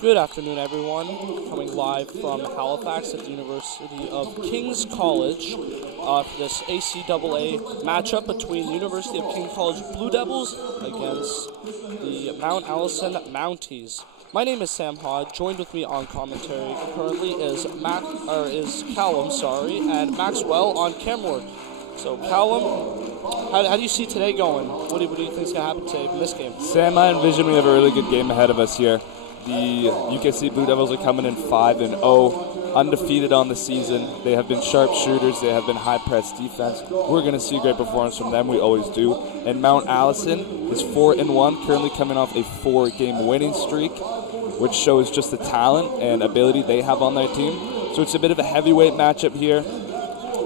Good afternoon, everyone. Coming live from Halifax at the University of King's College for this ACAA matchup between the University of King's College Blue Devils against the Mount Allison Mounties. My name is Sam Hod. Joined with me on commentary currently is Callum, and Maxwell on camera work. So, Callum, how do you see today going? What do you think is going to happen today in this game? Sam, I envision we have a really good game ahead of us here. The UKC Blue Devils are coming in 5-0, undefeated on the season. They have been sharp shooters. They have been high-press defense. We're going to see a great performance from them. We always do. And Mount Allison is 4-1, currently coming off a 4-game winning streak, which shows just the talent and ability they have on their team. So it's a bit of a heavyweight matchup here.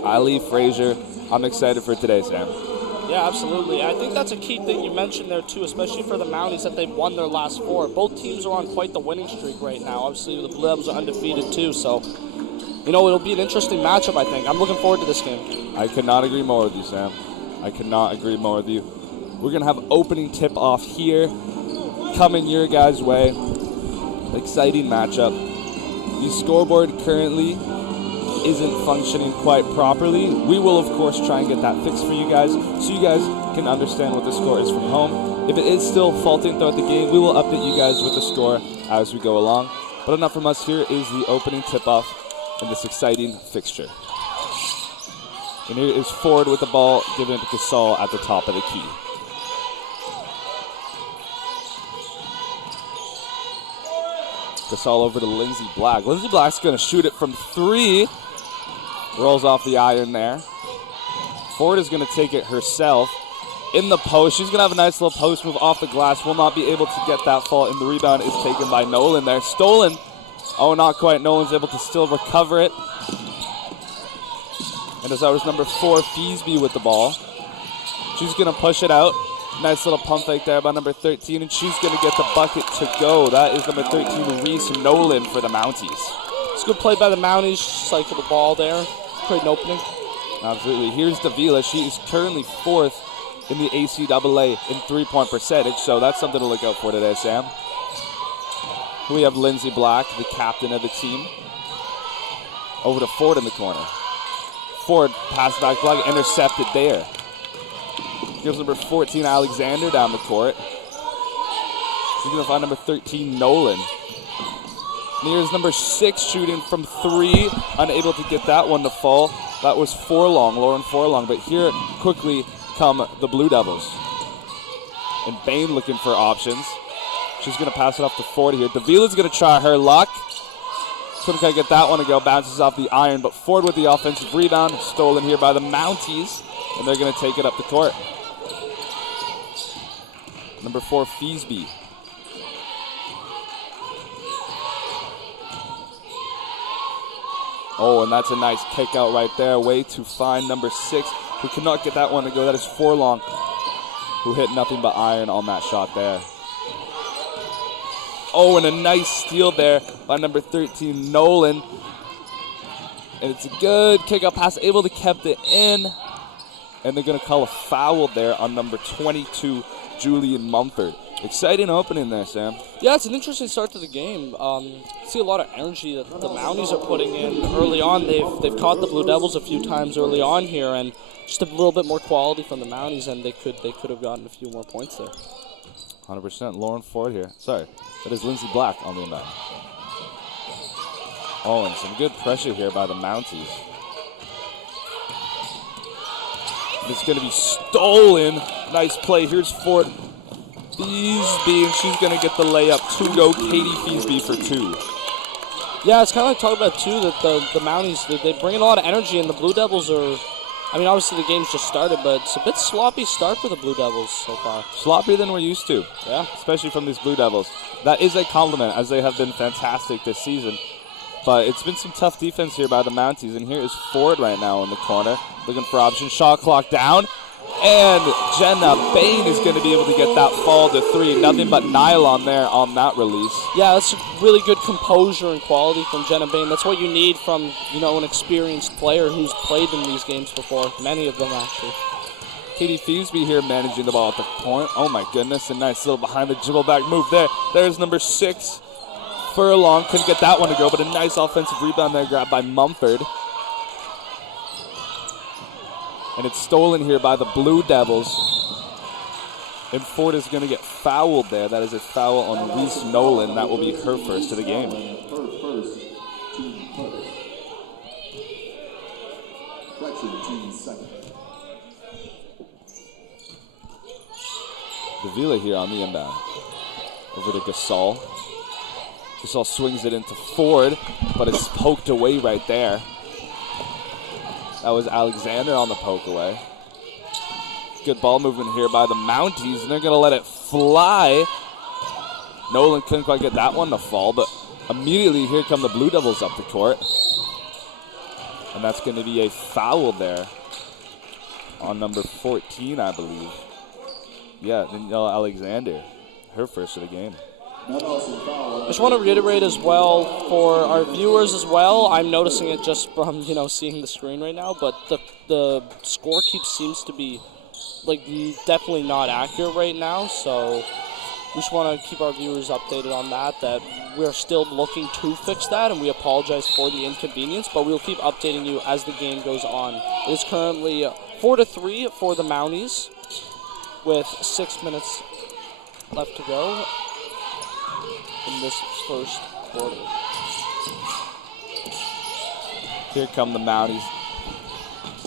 Ali, Frazier, I'm excited for today, Sam. Yeah, absolutely. I think that's a key thing you mentioned there, too, especially for the Mounties, that they've won their last 4. Both teams are on quite the winning streak right now. Obviously, the Blue Devils are undefeated, too, so, it'll be an interesting matchup, I think. I'm looking forward to this game. I could not agree more with you, Sam. I could not agree more with you. We're going to have opening tip-off here, coming your guys' way. Exciting matchup. The scoreboard currently isn't functioning quite properly. We will, of course, try and get that fixed for you guys so you guys can understand what the score is from home. If it is still faulting throughout the game, we will update you guys with the score as we go along. But enough from us. Here is the opening tip-off in this exciting fixture. And here is Ford with the ball, giving it to Gasol at the top of the key. Gasol over to Lindsey Black. Lindsey Black's going to shoot it from 3. Rolls off the iron there. Ford is going to take it herself in the post. She's going to have a nice little post move off the glass. Will not be able to get that fall, and the rebound is taken by Nolan there. Stolen. Oh, not quite. Nolan's able to still recover it. And as that was number 4, Feesby with the ball. She's going to push it out. Nice little pump fake there by number 13, and she's going to get the bucket to go. That is number 13, Reese Nolan for the Mounties. It's a good play by the Mounties. Cycle the ball there. Create an opening. Absolutely. Here's Davila. She is currently 4th in the ACAA in three-point percentage, so that's something to look out for today, Sam. We have Lindsey Black, the captain of the team. Over to Ford in the corner. Ford pass back, Black intercepted there. Gives number 14, Alexander, down the court. She's going to find number 13, Nolan. And here's number 6 shooting from 3, unable to get that one to fall. That was Lauren Forlong, but here quickly come the Blue Devils. And Bain looking for options. She's going to pass it off to Ford here. Davila's going to try her luck. Couldn't quite get that one to go, bounces off the iron, but Ford with the offensive rebound, stolen here by the Mounties, and they're going to take it up the court. Number 4, Feesby. Oh, and that's a nice kick out right there. Way to find number 6, who could not get that one to go. That is Forlong, who hit nothing but iron on that shot there. Oh, and a nice steal there by number 13, Nolan. And it's a good kick-out pass, able to keep it in. And they're going to call a foul there on number 22, Julian Mumford. Exciting opening there, Sam. Yeah, it's an interesting start to the game. See a lot of energy that the Mounties are putting in early on. They've caught the Blue Devils a few times early on here, and just a little bit more quality from the Mounties, and they could have gotten a few more points there. 100%. Lauren Ford here. Sorry, that is Lindsey Black on the inbound. Oh, and some good pressure here by the Mounties. It's going to be stolen. Nice play. Here's Ford. Feesby, and she's going to get the layup. 2-go, Katie Feesby for 2. Yeah, it's kind of like talking about, too, that the Mounties, they bring in a lot of energy, and the Blue Devils are, obviously the game's just started, but it's a bit sloppy start for the Blue Devils so far. Sloppier than we're used to. Yeah, especially from these Blue Devils. That is a compliment, as they have been fantastic this season. But it's been some tough defense here by the Mounties, and here is Ford right now in the corner, looking for options. Shot clock down, and Jenna Bain is going to be able to get that fall to 3. Nothing but nylon there on that release. Yeah, that's really good composure and quality from Jenna Bain. That's what you need from, an experienced player who's played in these games before, many of them actually. Katie Feesby here managing the ball at the point. Oh my goodness, a nice little behind the dribble back move there. There's number 6, Furlong couldn't get that one to go, but a nice offensive rebound there grabbed by Mumford. And it's stolen here by the Blue Devils. And Ford is going to get fouled there. That is a foul on Reese Nolan. That will be her first of the game. Davila here on the inbound. Over to Gasol. Gasol swings it into Ford, but it's poked away right there. That was Alexander on the poke away. Good ball movement here by the Mounties, and they're going to let it fly. Nolan couldn't quite get that one to fall, but immediately here come the Blue Devils up the court. And that's going to be a foul there on number 14, I believe. Yeah, Danielle Alexander, her first of the game. I just want to reiterate as well for our viewers as well. I'm noticing it just from seeing the screen right now, but the score seems to be definitely not accurate right now. So we just want to keep our viewers updated on that. That we're still looking to fix that, and we apologize for the inconvenience. But we'll keep updating you as the game goes on. It is currently 4-3 for the Mounties, with 6 minutes left to go in this first quarter. Here come the Mounties,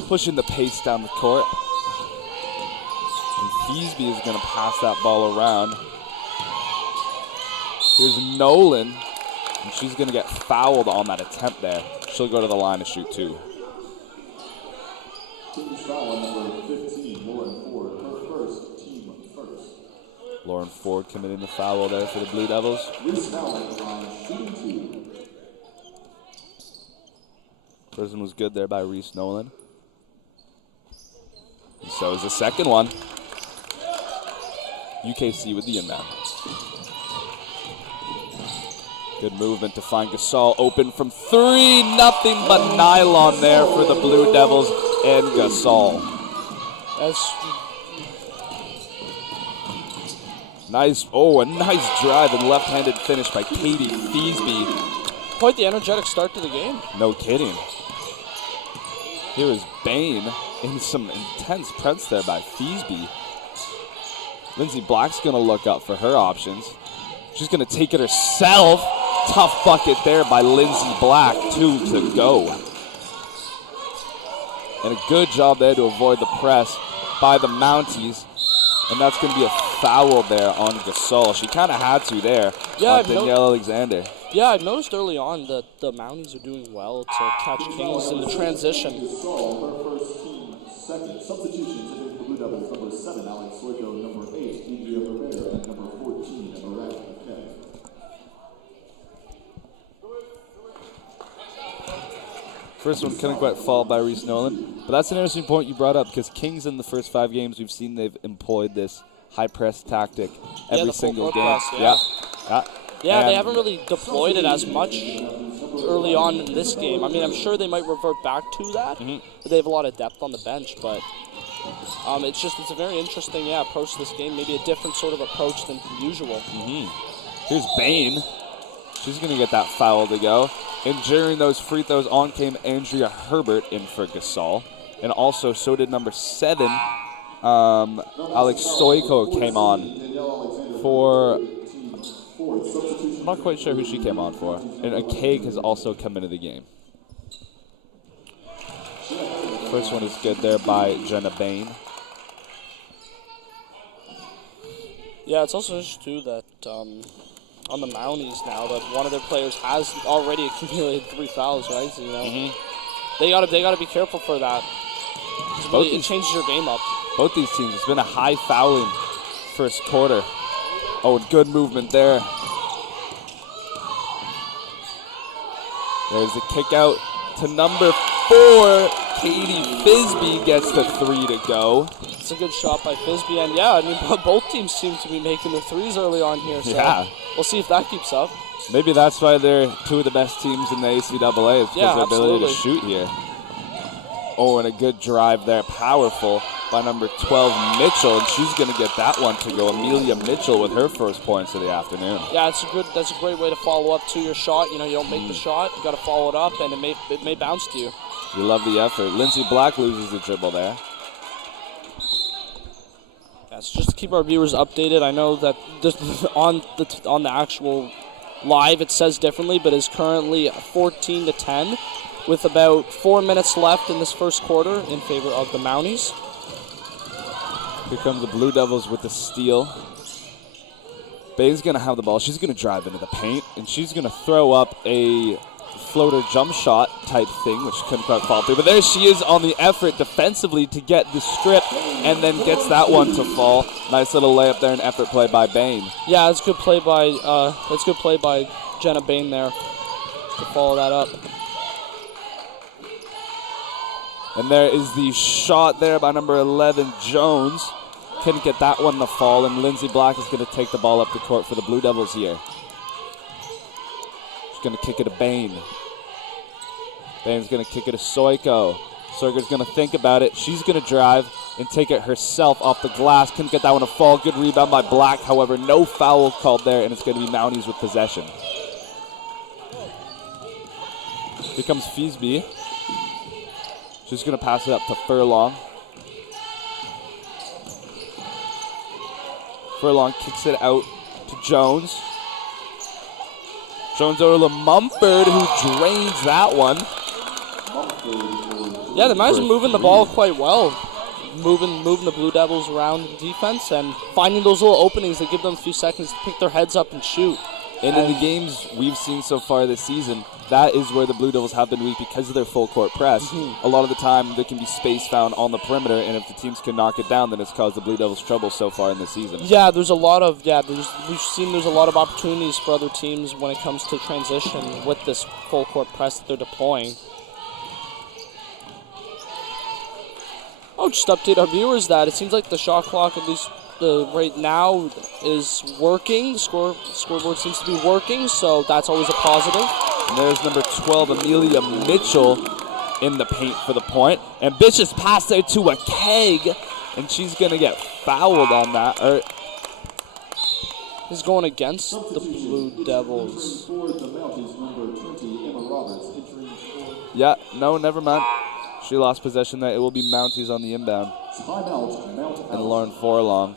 pushing the pace down the court. And Feasby is going to pass that ball around. Here's Nolan, and she's going to get fouled on that attempt there. She'll go to the line to shoot two. Team's foul on number 15, Lauren Ford, her first, team first. Lauren Ford committing the foul there for the Blue Devils. Reese now on the line, shooting two. First one was good there by Reese Nolan. And so is the second one. UKC with the inbound. Good movement to find Gasol open from three. Nothing but nylon there for the Blue Devils and Gasol. That's nice. Oh, a nice drive and left-handed finish by Katie Feasby. quite the energetic start to the game. No kidding. Here is Bain in some intense press there by Feasby. Lindsay Black's going to look up for her options. She's going to take it herself. Tough bucket there by Lindsay Black. 2 to go. And a good job there to avoid the press by the Mounties. And that's going to be a foul there on Gasol. She kind of had to there on Danielle Alexander. Yeah, I've noticed early on that the Mounties are doing well to catch Kings in the transition. Gasol, her first team second. Substitutions in the Blue Devils, number 7, Alex Soico, number 8, Adria Rivera, and number 14, Iraq McKay. First one couldn't quite fall by Reese Nolan. But that's an interesting point you brought up, because Kings in the first 5 games, we've seen they've employed this high press tactic every single game. Yeah, they haven't really deployed it as much early on in this game. I mean, I'm sure they might revert back to that. But they have a lot of depth on the bench, but it's a very interesting approach to this game. Maybe a different sort of approach than usual. Here's Bain. She's going to get that foul to go. And during those free throws on came Andrea Herbert in for Gasol. And also, so did number 7, Alex Soico came on for... I'm not quite sure who she came on for. And a cake has also come into the game. First one is good there by Jenna Bain. Yeah, it's also interesting, too, that on the Mounties now, that one of their players has already accumulated 3 fouls, right? So, they gotta be careful for that. It changes your game up. Both these teams, it's been a high fouling first quarter. Oh, good movement there. There's a kick out to number 4. Katie Fisby gets the 3 to go. It's a good shot by Fisby, and I mean, both teams seem to be making the threes early on here. So we'll see if that keeps up. Maybe that's why they're 2 of the best teams in the ACAA, is because their ability to shoot here. Oh, and a good drive there, powerful. by number 12, Mitchell, and she's going to get that one to go. Amelia Mitchell with her first points of the afternoon. Yeah, that's a great way to follow up to your shot. You know, you don't make the shot, you got to follow it up, and it may bounce to you. You love the effort. Lindsay Black loses the dribble there. Yeah, so just to keep our viewers updated, I know that on the actual live it says differently, but is currently 14-10 with about 4 minutes left in this first quarter in favor of the Mounties. Here come the Blue Devils with the steal. Bain's going to have the ball. She's going to drive into the paint, and she's going to throw up a floater jump shot type thing, which couldn't quite fall through. But there she is on the effort defensively to get the strip, and then gets that one to fall. Nice little layup there, an effort play by Bain. Yeah, that's good play by Jenna Bain there to follow that up. And there is the shot there by number 11, Jones. Couldn't get that one to fall, and Lindsay Black is going to take the ball up the court for the Blue Devils here. She's going to kick it to Bain. Bain's going to kick it to Soiko. Soiko's going to think about it. She's going to drive and take it herself off the glass. Couldn't get that one to fall. Good rebound by Black. However, no foul called there, and it's going to be Mounties with possession. Here comes Feasby. She's going to pass it up to Furlong. Furlong kicks it out to Jones. Jones over to Mumford, who drains that one. Yeah, the Mounties are moving the ball quite well. Moving the Blue Devils around in defense and finding those little openings that give them a few seconds to pick their heads up and shoot. And in the games we've seen so far this season, that is where the Blue Devils have been weak because of their full court press. A lot of the time, there can be space found on the perimeter, and if the teams can knock it down, then it's caused the Blue Devils trouble so far in this season. Yeah, there's a lot of opportunities for other teams when it comes to transition with this full court press that they're deploying. Oh, just update our viewers that it seems like the shot clock, at least right now, is working. The scoreboard seems to be working, so that's always a positive. And there's number 12, Amelia Mitchell, in the paint for the point. Ambitious pass there to a Keg, and she's going to get fouled on that. He's going against the Blue Devils. Yeah, no, never mind. She lost possession there. It will be Mounties on the inbound. And Lauren Forlong.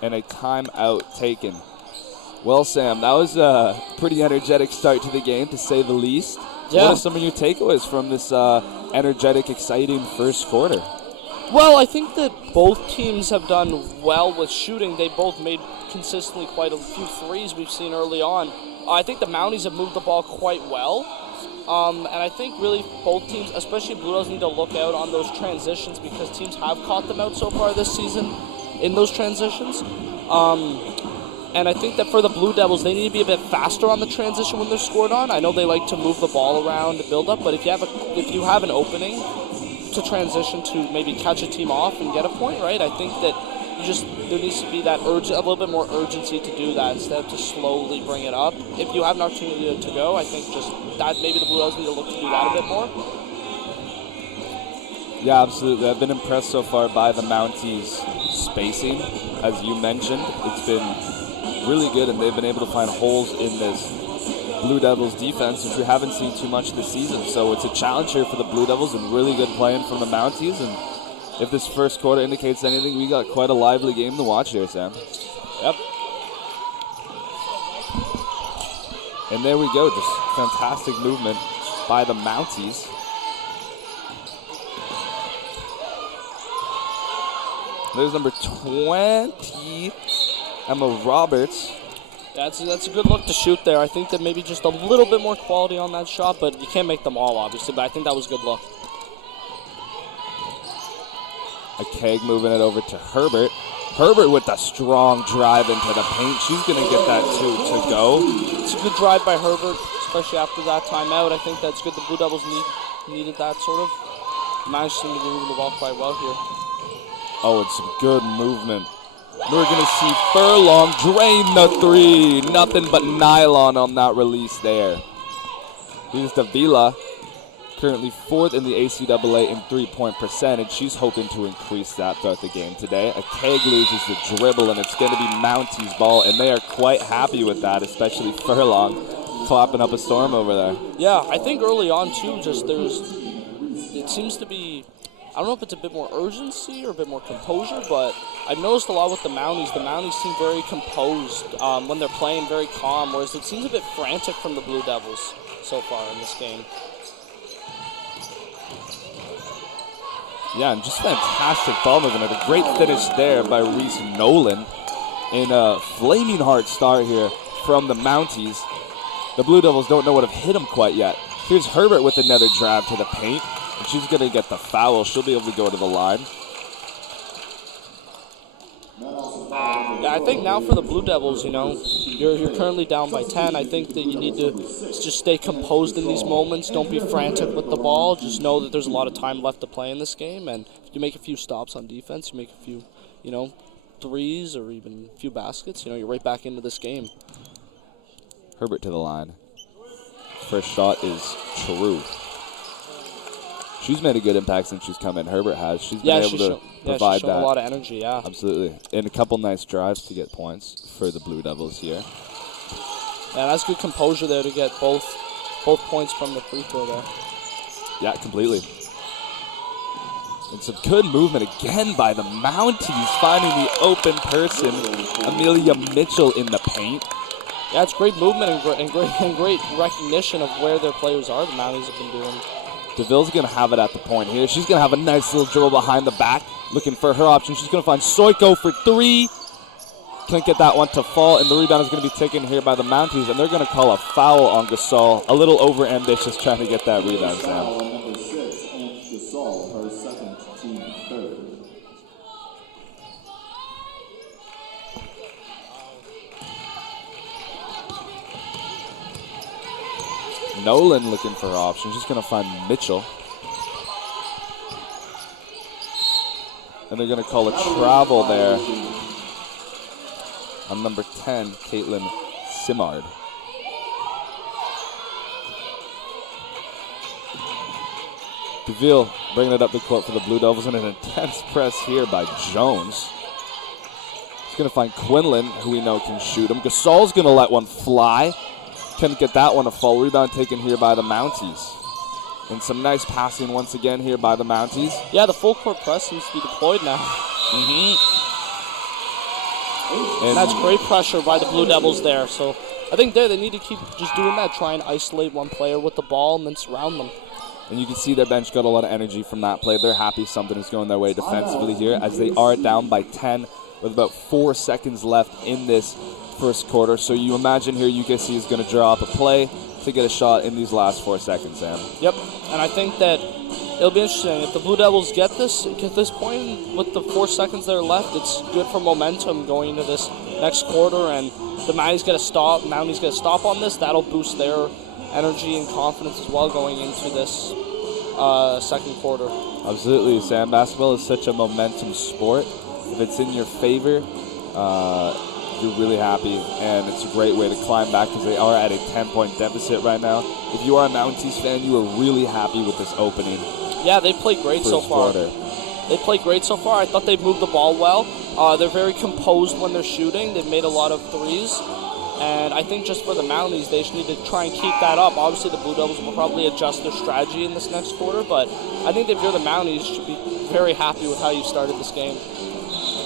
And a timeout taken. Well, Sam, that was a pretty energetic start to the game, to say the least. Yeah. What are some of your takeaways from this energetic, exciting first quarter? Well, I think that both teams have done well with shooting. They both made consistently quite a few threes we've seen early on. I think the Mounties have moved the ball quite well. And I think really both teams, especially Blue Devils, need to look out on those transitions because teams have caught them out so far this season in those transitions. And I think that for the Blue Devils, they need to be a bit faster on the transition when they're scored on. I know they like to move the ball around to build up, but if you have an opening to transition to maybe catch a team off and get a point, right? I think that there needs to be that a little bit more urgency to do that instead of to slowly bring it up. If you have an opportunity to go, I think just that maybe the Blue Devils need to look to do that a bit more. Yeah, absolutely. I've been impressed so far by the Mounties' spacing. As you mentioned, it's been really good, and they've been able to find holes in this Blue Devils defense, which we haven't seen too much this season. So it's a challenge here for the Blue Devils, and really good playing from the Mounties. And if this first quarter indicates anything, we got quite a lively game to watch here, Sam. Yep. And there we go, just fantastic movement by the Mounties. There's number 20, Emma Roberts. That's a good look to shoot there. I think that maybe just a little bit more quality on that shot, but you can't make them all, obviously, but I think that was a good look. A Keg moving it over to Herbert. Herbert with a strong drive into the paint. She's going to get that to go. It's a good drive by Herbert, especially after that timeout. I think that's good. The Blue Devils needed that sort of. Managed to move the ball quite well here. Oh, it's some good movement. We're going to see Furlong drain the three. Nothing but nylon on that release there. Here's Davila. currently 4th in the ACAA in three-point percentage. She's hoping to increase that throughout the game today. A keg loses the dribble, and it's going to be Mounties' ball, and they are quite happy with that, especially Furlong clapping up a storm over there. Yeah, I think early on, too, it seems to be, I don't know if it's a bit more urgency or a bit more composure, but I've noticed a lot with the Mounties. The Mounties seem very composed when they're playing, very calm, whereas it seems a bit frantic from the Blue Devils so far in this game. Yeah, and just fantastic ball movement. And a great finish there by Reese Nolan. And a flaming hard start here from the Mounties. The Blue Devils don't know what have hit them quite yet. Here's Herbert with another drive to the paint. And she's going to get the foul. She'll be able to go to the line. Yeah, I think now for the Blue Devils, you're currently down by 10. I think that you need to just stay composed in these moments. Don't be frantic with the ball. Just know that there's a lot of time left to play in this game. And if you make a few stops on defense, you make a few, threes or even a few baskets, you're right back into this game. Herbert to the line. First shot is true. She's made a good impact since she's come in. Herbert has. She's been able to provide she's shown that. A lot of energy, yeah. Absolutely. And a couple nice drives to get points for the Blue Devils here. Yeah, that's good composure there to get both points from the free throw there. Yeah, completely. And some good movement again by the Mounties, finding the open person, Amelia Mitchell in the paint. Yeah, it's great movement and great recognition of where their players are. The Mounties have been doing. DeVille's going to have it at the point here. She's going to have a nice little dribble behind the back, looking for her option. She's going to find Soiko for three. Can't get that one to fall, and the rebound is going to be taken here by the Mounties, and they're going to call a foul on Gasol. A little over-ambitious trying to get that rebound, Sam. Number 6, Ange Gasol, her second, team third. Nolan looking for her option. She's going to find Mitchell. And they're going to call a travel there on number 10, Caitlin Simard. DeVille bringing it up the court for the Blue Devils, and an intense press here by Jones. He's going to find Quinlan, who we know can shoot him. Gasol's going to let one fly. Couldn't get that one to fall. Rebound taken here by the Mounties. And some nice passing once again here by the Mounties. Yeah, the full court press seems to be deployed now. And that's great pressure by the Blue Devils there. So I think they need to keep just doing that, try and isolate one player with the ball and then surround them. And you can see their bench got a lot of energy from that play. They're happy something is going their way defensively here, as they are down by 10 with about 4 seconds left in this first quarter. So you imagine here UKC is going to draw up a play to get a shot in these last 4 seconds, Sam. Yep, and I think that it'll be interesting. If the Blue Devils get this point with the 4 seconds that are left, it's good for momentum going into this next quarter, and the Mounties get a stop on this. That'll boost their energy and confidence as well going into this second quarter. Absolutely, Sam. Basketball is such a momentum sport. If it's in your favor, you're really happy, and it's a great way to climb back because they are at a 10-point deficit right now. If you are a Mounties fan, you are really happy with this opening. Yeah, they've played great so far. They played great so far. I thought they've moved the ball well. They're very composed when they're shooting. They've made a lot of threes. And I think just for the Mounties, they just need to try and keep that up. Obviously, the Blue Devils will probably adjust their strategy in this next quarter, but I think if you're the Mounties, you should be very happy with how you started this game.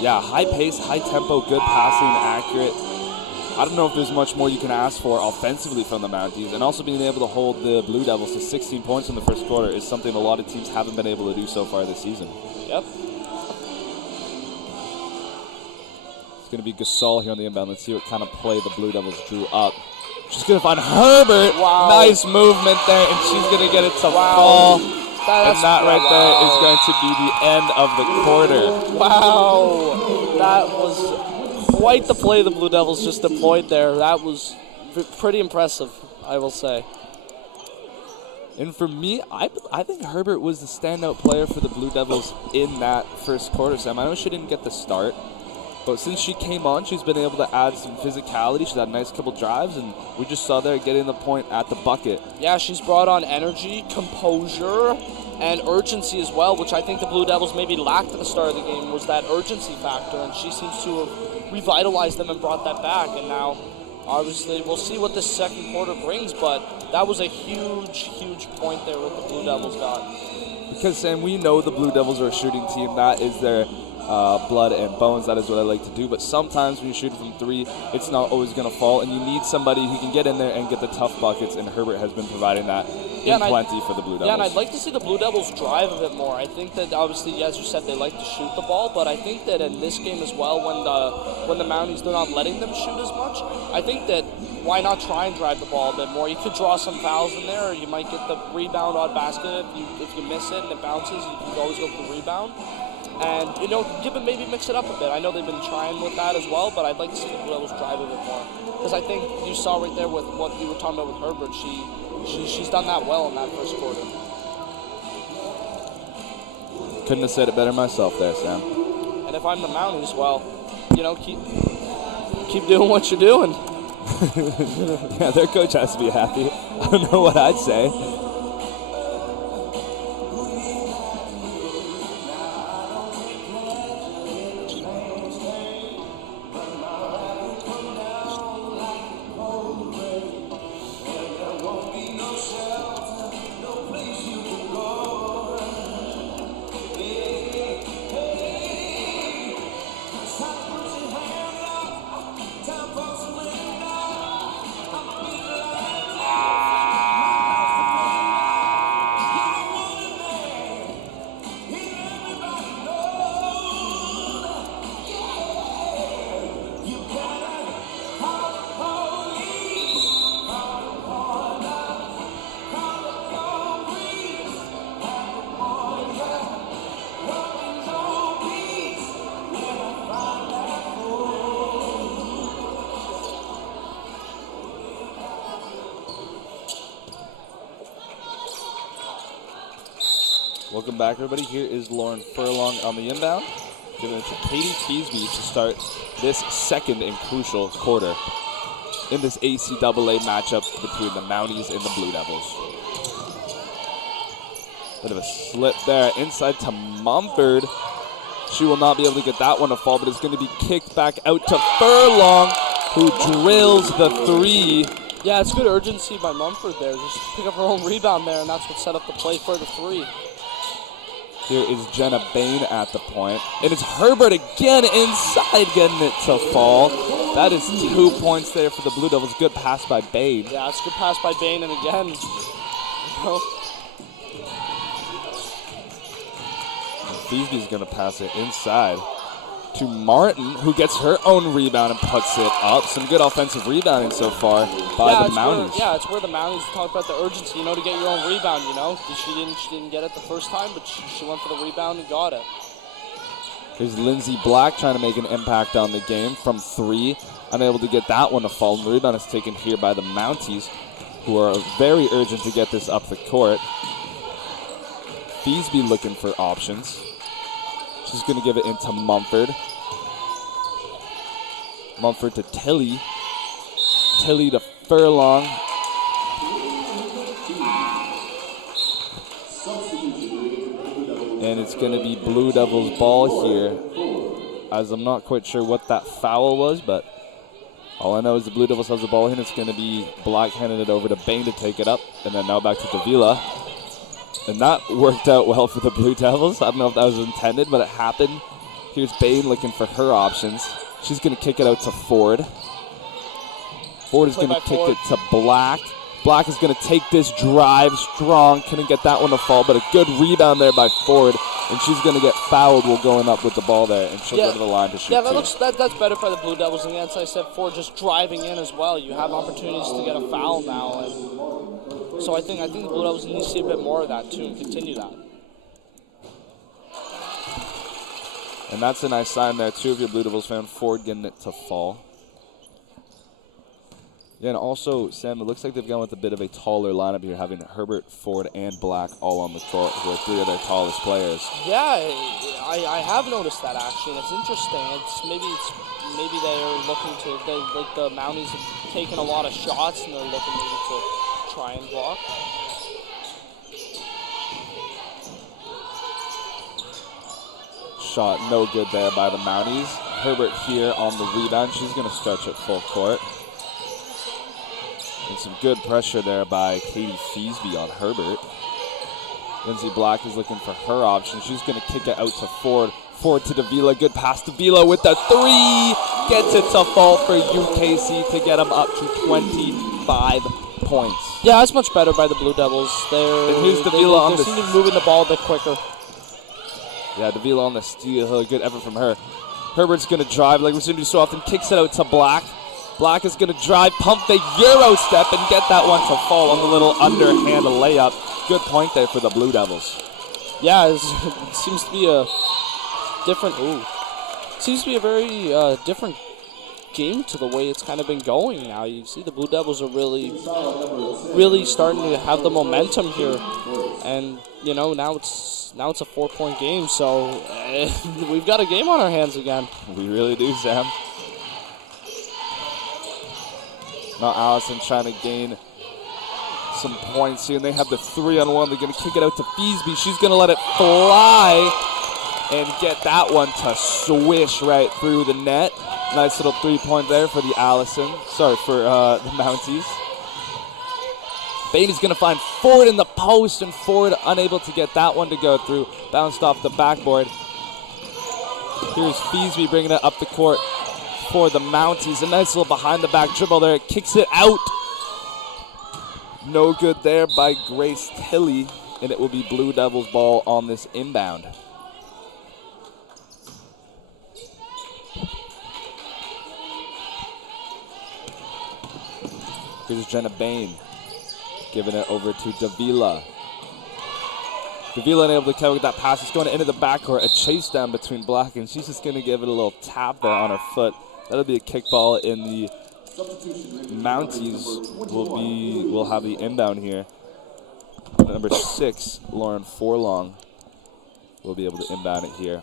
Yeah, high pace, high tempo, good passing, accurate. I don't know if there's much more you can ask for offensively from the Mounties, and also being able to hold the Blue Devils to 16 points in the first quarter is something a lot of teams haven't been able to do so far this season. Yep. It's going to be Gasol here on the inbound. Let's see what kind of play the Blue Devils drew up. She's going to find Herbert. Wow. Nice movement there, and she's going to get it to fall. And that right there is going to be the end of the quarter. Wow. That was quite the play the Blue Devils just deployed there. That was pretty impressive, I will say. And for me, I think Herbert was the standout player for the Blue Devils in that first quarter, Sam. I know she didn't get the start, But since she came on, she's been able to add some physicality. She's had a nice couple drives, and we just saw there getting the point at the bucket. Yeah, she's brought on energy, composure, and urgency as well, which I think the Blue Devils maybe lacked at the start of the game, was that urgency factor, and she seems to have revitalized them and brought that back. And now, obviously, we'll see what this second quarter brings, but that was a huge, huge point there what the Blue Devils got. Because, Sam, we know the Blue Devils are a shooting team. That is their blood and bones. That is what I like to do. But sometimes when you shoot from three, it's not always going to fall, and you need somebody who can get in there and get the tough buckets, and Herbert has been providing that in plenty for the Blue Devils. Yeah, and I'd like to see the Blue Devils drive a bit more. I think that, obviously, as you said, they like to shoot the ball, but I think that in this game as well, when the Mounties, they're not letting them shoot as much, I think that why not try and drive the ball a bit more? You could draw some fouls in there, or you might get the rebound on basket. If you miss it and it bounces, you can always go for the rebound. And, maybe mix it up a bit. I know they've been trying with that as well, but I'd like to see the Blue Devils drive a bit more. Because I think you saw right there with what we were talking about with Herbert, she's done that well in that first quarter. Couldn't have said it better myself there, Sam. And if I'm the Mounties, well, keep doing what you're doing. Yeah, their coach has to be happy. I don't know what I'd say. Welcome back, everybody. Here is Lauren Furlong on the inbound, giving it to Katie Feasby to start this second and crucial quarter in this ACAA matchup between the Mounties and the Blue Devils. Bit of a slip there inside to Mumford. She will not be able to get that one to fall, but it's going to be kicked back out to Furlong, who drills the three. Yeah, it's good urgency by Mumford there. Just pick up her own rebound there, and that's what set up the play for the three. Here is Jenna Bain at the point. And it's Herbert again inside getting it to fall. That is 2 points there for the Blue Devils. Good pass by Bain. Yeah, it's a good pass by Bain, and again, Feasby's going to pass it inside to Martin, who gets her own rebound and puts it up. Some good offensive rebounding so far by the Mounties. It's where the Mounties talk about the urgency, to get your own rebound, She didn't get it the first time, but she went for the rebound and got it. Here's Lindsay Black trying to make an impact on the game from three. Unable to get that one to fall. And the rebound is taken here by the Mounties, who are very urgent to get this up the court. Feasby looking for options. She's going to give it into Mumford. Mumford to Tilly. Tilly to Furlong. And it's going to be Blue Devils ball here, as I'm not quite sure what that foul was, but all I know is the Blue Devils has the ball here, and it's going to be Black handing it over to Bain to take it up, and then now back to Davila. And that worked out well for the Blue Devils. I don't know if that was intended, but it happened. Here's Bain looking for her options. She's going to kick it out to Ford. Ford is going to kick it to Black. Black is going to take this drive strong. Couldn't get that one to fall, but a good rebound there by Ford. And she's going to get fouled while going up with the ball there, and she'll go to the line to shoot. Yeah, that's better for the Blue Devils. And as I said, Ford just driving in as well. You have opportunities to get a foul now. And so I think the Blue Devils need to see a bit more of that, too, and continue that. And that's a nice sign there, too, if you're a Blue Devils fan. Ford getting it to fall. Yeah, and also, Sam, it looks like they've gone with a bit of a taller lineup here, having Herbert, Ford, and Black all on the court, who are three of their tallest players. Yeah, I have noticed that actually, and it's interesting. Maybe they're looking to like the Mounties have taken a lot of shots, and they're looking maybe to try and block. Shot no good there by the Mounties. Herbert here on the rebound. She's going to stretch at full court. And some good pressure there by Katie Feasby on Herbert. Lindsay Black is looking for her option. She's going to kick it out to Ford. Ford to Davila. Good pass. Davila with the three. Gets it to fall for UKC to get them up to 25 points. Yeah, that's much better by the Blue Devils. And here's Davila on they the seem to be moving the ball a bit quicker. Yeah, Davila on the steal. Good effort from her. Herbert's going to drive like we're going to do so often. Kicks it out to Black. Black is going to drive, pump the Euro step, and get that one to fall on the little underhand layup. Good point there for the Blue Devils. Yeah, it seems to be a different. Seems to be a very different game to the way it's kind of been going now. You see the Blue Devils are really starting to have the momentum here, and you know now it's a 4-point game. So we've got a game on our hands again. We really do, Sam. Now Allison trying to gain some points here, and they have the 3-on-1. They're going to kick it out to Feasby. She's going to let it fly and get that one to swish right through the net. Nice little 3-point there for the the Mounties. Bain is going to find Ford in the post, and Ford unable to get that one to go through. Bounced off the backboard. Here's Feasby bringing it up the court for the Mounties. A nice little behind-the-back dribble there. It kicks it out. No good there by Grace Tilley, and it will be Blue Devils ball on this inbound. Here's Jenna Bain giving it over to Davila. Davila unable to cover with that pass. It's going into the backcourt. A chase down between Black, and she's just going to give it a little tap there on her foot. That'll be a kickball in the Mounties. Will have the inbound here. Number 6, Lauren Forlong, will be able to inbound it here.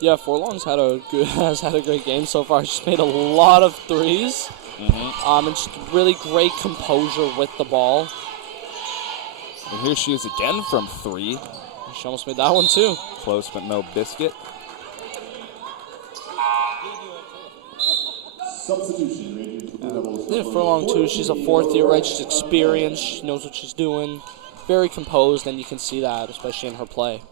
Yeah, Forlong's has had a great game so far. She's made a lot of threes. And just really great composure with the ball. And here she is again from 3. She almost made that one too. Close, but no biscuit. Substitution. Yeah, Furlong too. She's a 4th year, right? She's experienced. She knows what she's doing. Very composed, and you can see that, especially in her play.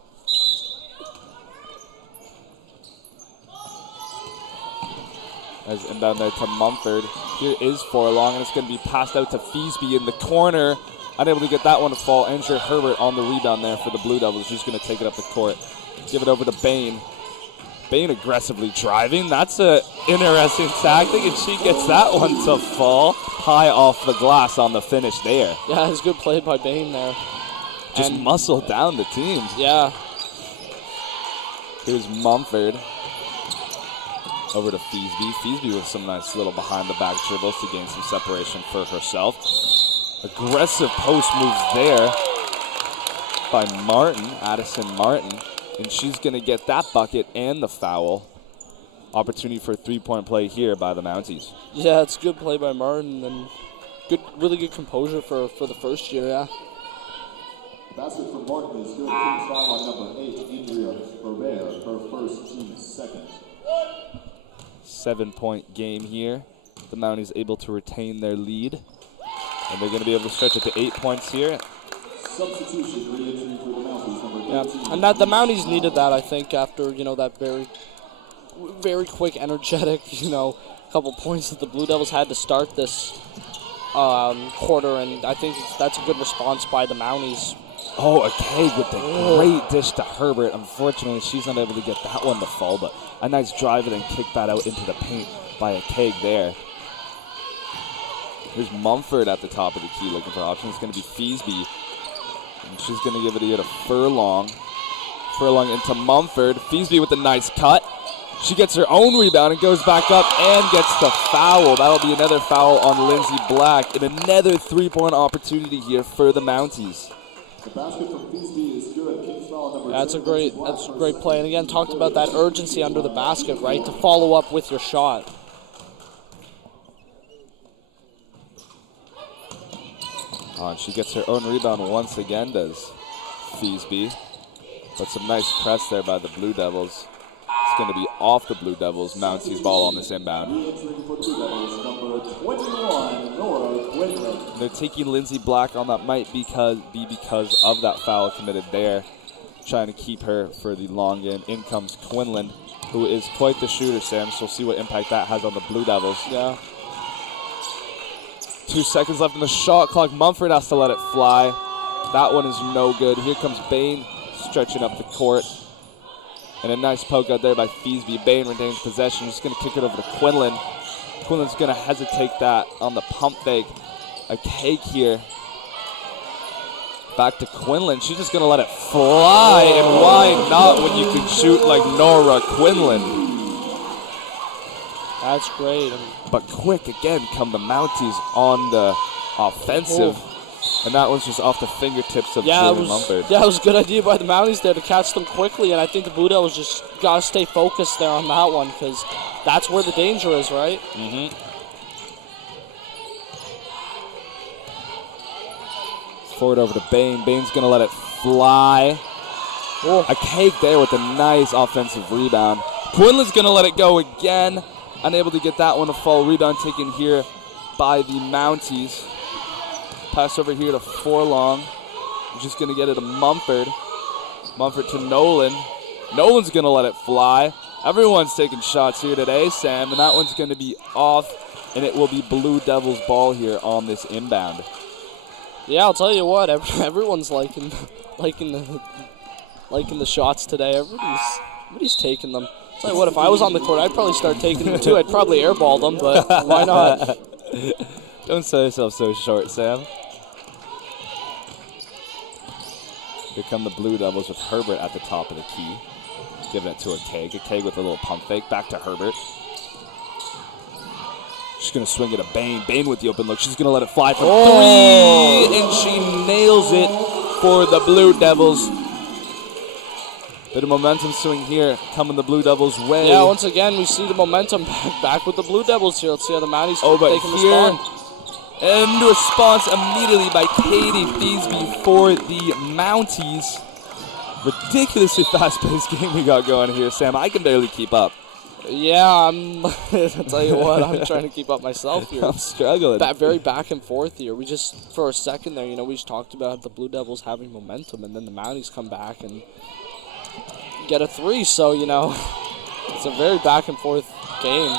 As inbound there to Mumford. Here is Forlong, and it's going to be passed out to Feasby in the corner. Unable to get that one to fall. Andrew Herbert on the rebound there for the Blue Devils. She's going to take it up the court. Give it over to Bain. Bain aggressively driving. That's an interesting tactic, and she gets that one to fall high off the glass on the finish there. Yeah, it's good play by Bain there. Just muscle down the teams. Yeah. Here's Mumford. Over to Feasby. Feasby with some nice little behind-the-back dribbles to gain some separation for herself. Aggressive post moves there by Martin, Addison Martin. And she's going to get that bucket and the foul. Opportunity for a 3-point play here by the Mounties. Yeah, it's good play by Martin, and really good composure for the first year, yeah. Basket for Martin is good. Team foul on number 8, Andrea Robert, her first, team second. 7-point game here. The Mounties able to retain their lead. And they're going to be able to stretch it to 8 points here. Substitution, re-entry for the Mounties, number 13. Yeah, and the Mounties needed that, I think, after, that very, very quick, energetic, couple points that the Blue Devils had to start this quarter, and I think that's a good response by the Mounties. Oh, a Keg with the great dish to Herbert. Unfortunately, she's not able to get that one to fall, but a nice drive and then kick that out into the paint by a Keg there. Here's Mumford at the top of the key looking for options. It's going to be Feasby. And she's going to give it here to Furlong. Furlong into Mumford. Feasby with a nice cut. She gets her own rebound and goes back up and gets the foul. That'll be another foul on Lindsay Black. And another 3-point opportunity here for the Mounties. The basket from Feasby is good. King's foul number That's a great play. And again, talked about that urgency under the basket, right? To follow up with your shot. And she gets her own rebound once again, does Feasby. But some nice press there by the Blue Devils. It's going to be off the Blue Devils. Mounties ball on this inbound. They're taking Lindsay Black on. That might be because of that foul committed there. Trying to keep her for the long end. In comes Quinlan, who is quite the shooter, Sam. So we'll see what impact that has on the Blue Devils. Yeah. 2 seconds left in the shot clock. Mumford has to let it fly. That one is no good. Here comes Bain stretching up the court. And a nice poke out there by Feasby. Bain retains possession. Just going to kick it over to Quinlan. Quinlan's going to hesitate that on the pump fake. A cake here. Back to Quinlan. She's just going to let it fly. And why not when you can shoot like Nora Quinlan? That's great. But quick again come the Mounties on the offensive. And that one's just off the fingertips of Julie Mumford. Yeah, it was a good idea by the Mounties there to catch them quickly. And I think the Blue Devils just got to stay focused there on that one because that's where the danger is, right? Mm-hmm. Forward over to Bain. Bain's going to let it fly. Oh. A cake there with a nice offensive rebound. Quinlan's going to let it go again. Unable to get that one to fall. Rebound taken here by the Mounties. Pass over here to Forlong. Just going to get it to Mumford. Mumford to Nolan. Nolan's going to let it fly. Everyone's taking shots here today, Sam, and that one's going to be off, and it will be Blue Devils ball here on this inbound. Yeah, I'll tell you what. Everyone's liking the shots today. Everybody's taking them. I'll tell you what, if I was on the court, I'd probably start taking them too. I'd probably airball them, but why not? Don't sell yourself so short, Sam. Here come the Blue Devils with Herbert at the top of the key. Giving it to a Keg. A Keg with a little pump fake. Back to Herbert. She's going to swing it at Bain. Bain with the open look. She's going to let it fly for three. And she nails it for the Blue Devils. Bit of momentum swing here. Coming the Blue Devils' way. Yeah, once again, we see the momentum back with the Blue Devils here. Let's see how the Mounties can respond. And response immediately by Katie Feasby for the Mounties. Ridiculously fast-paced game we got going here, Sam. I can barely keep up. Yeah, I'll tell you what, I'm trying to keep up myself here. I'm struggling. Very back and forth here. We just, for a second there, we just talked about the Blue Devils having momentum, and then the Mounties come back and get a three. So, it's a very back and forth game.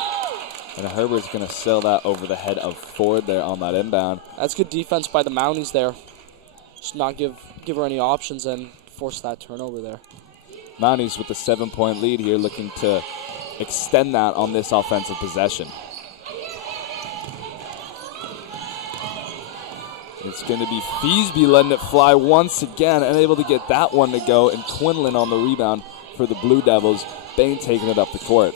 And Herbert's going to sail that over the head of Ford there on that inbound. That's good defense by the Mounties there. Just not give her any options and force that turnover there. Mounties with the 7-point lead here, looking to extend that on this offensive possession. It's going to be Feasby letting it fly once again, unable to get that one to go, and Quinlan on the rebound for the Blue Devils. Bain taking it up the court.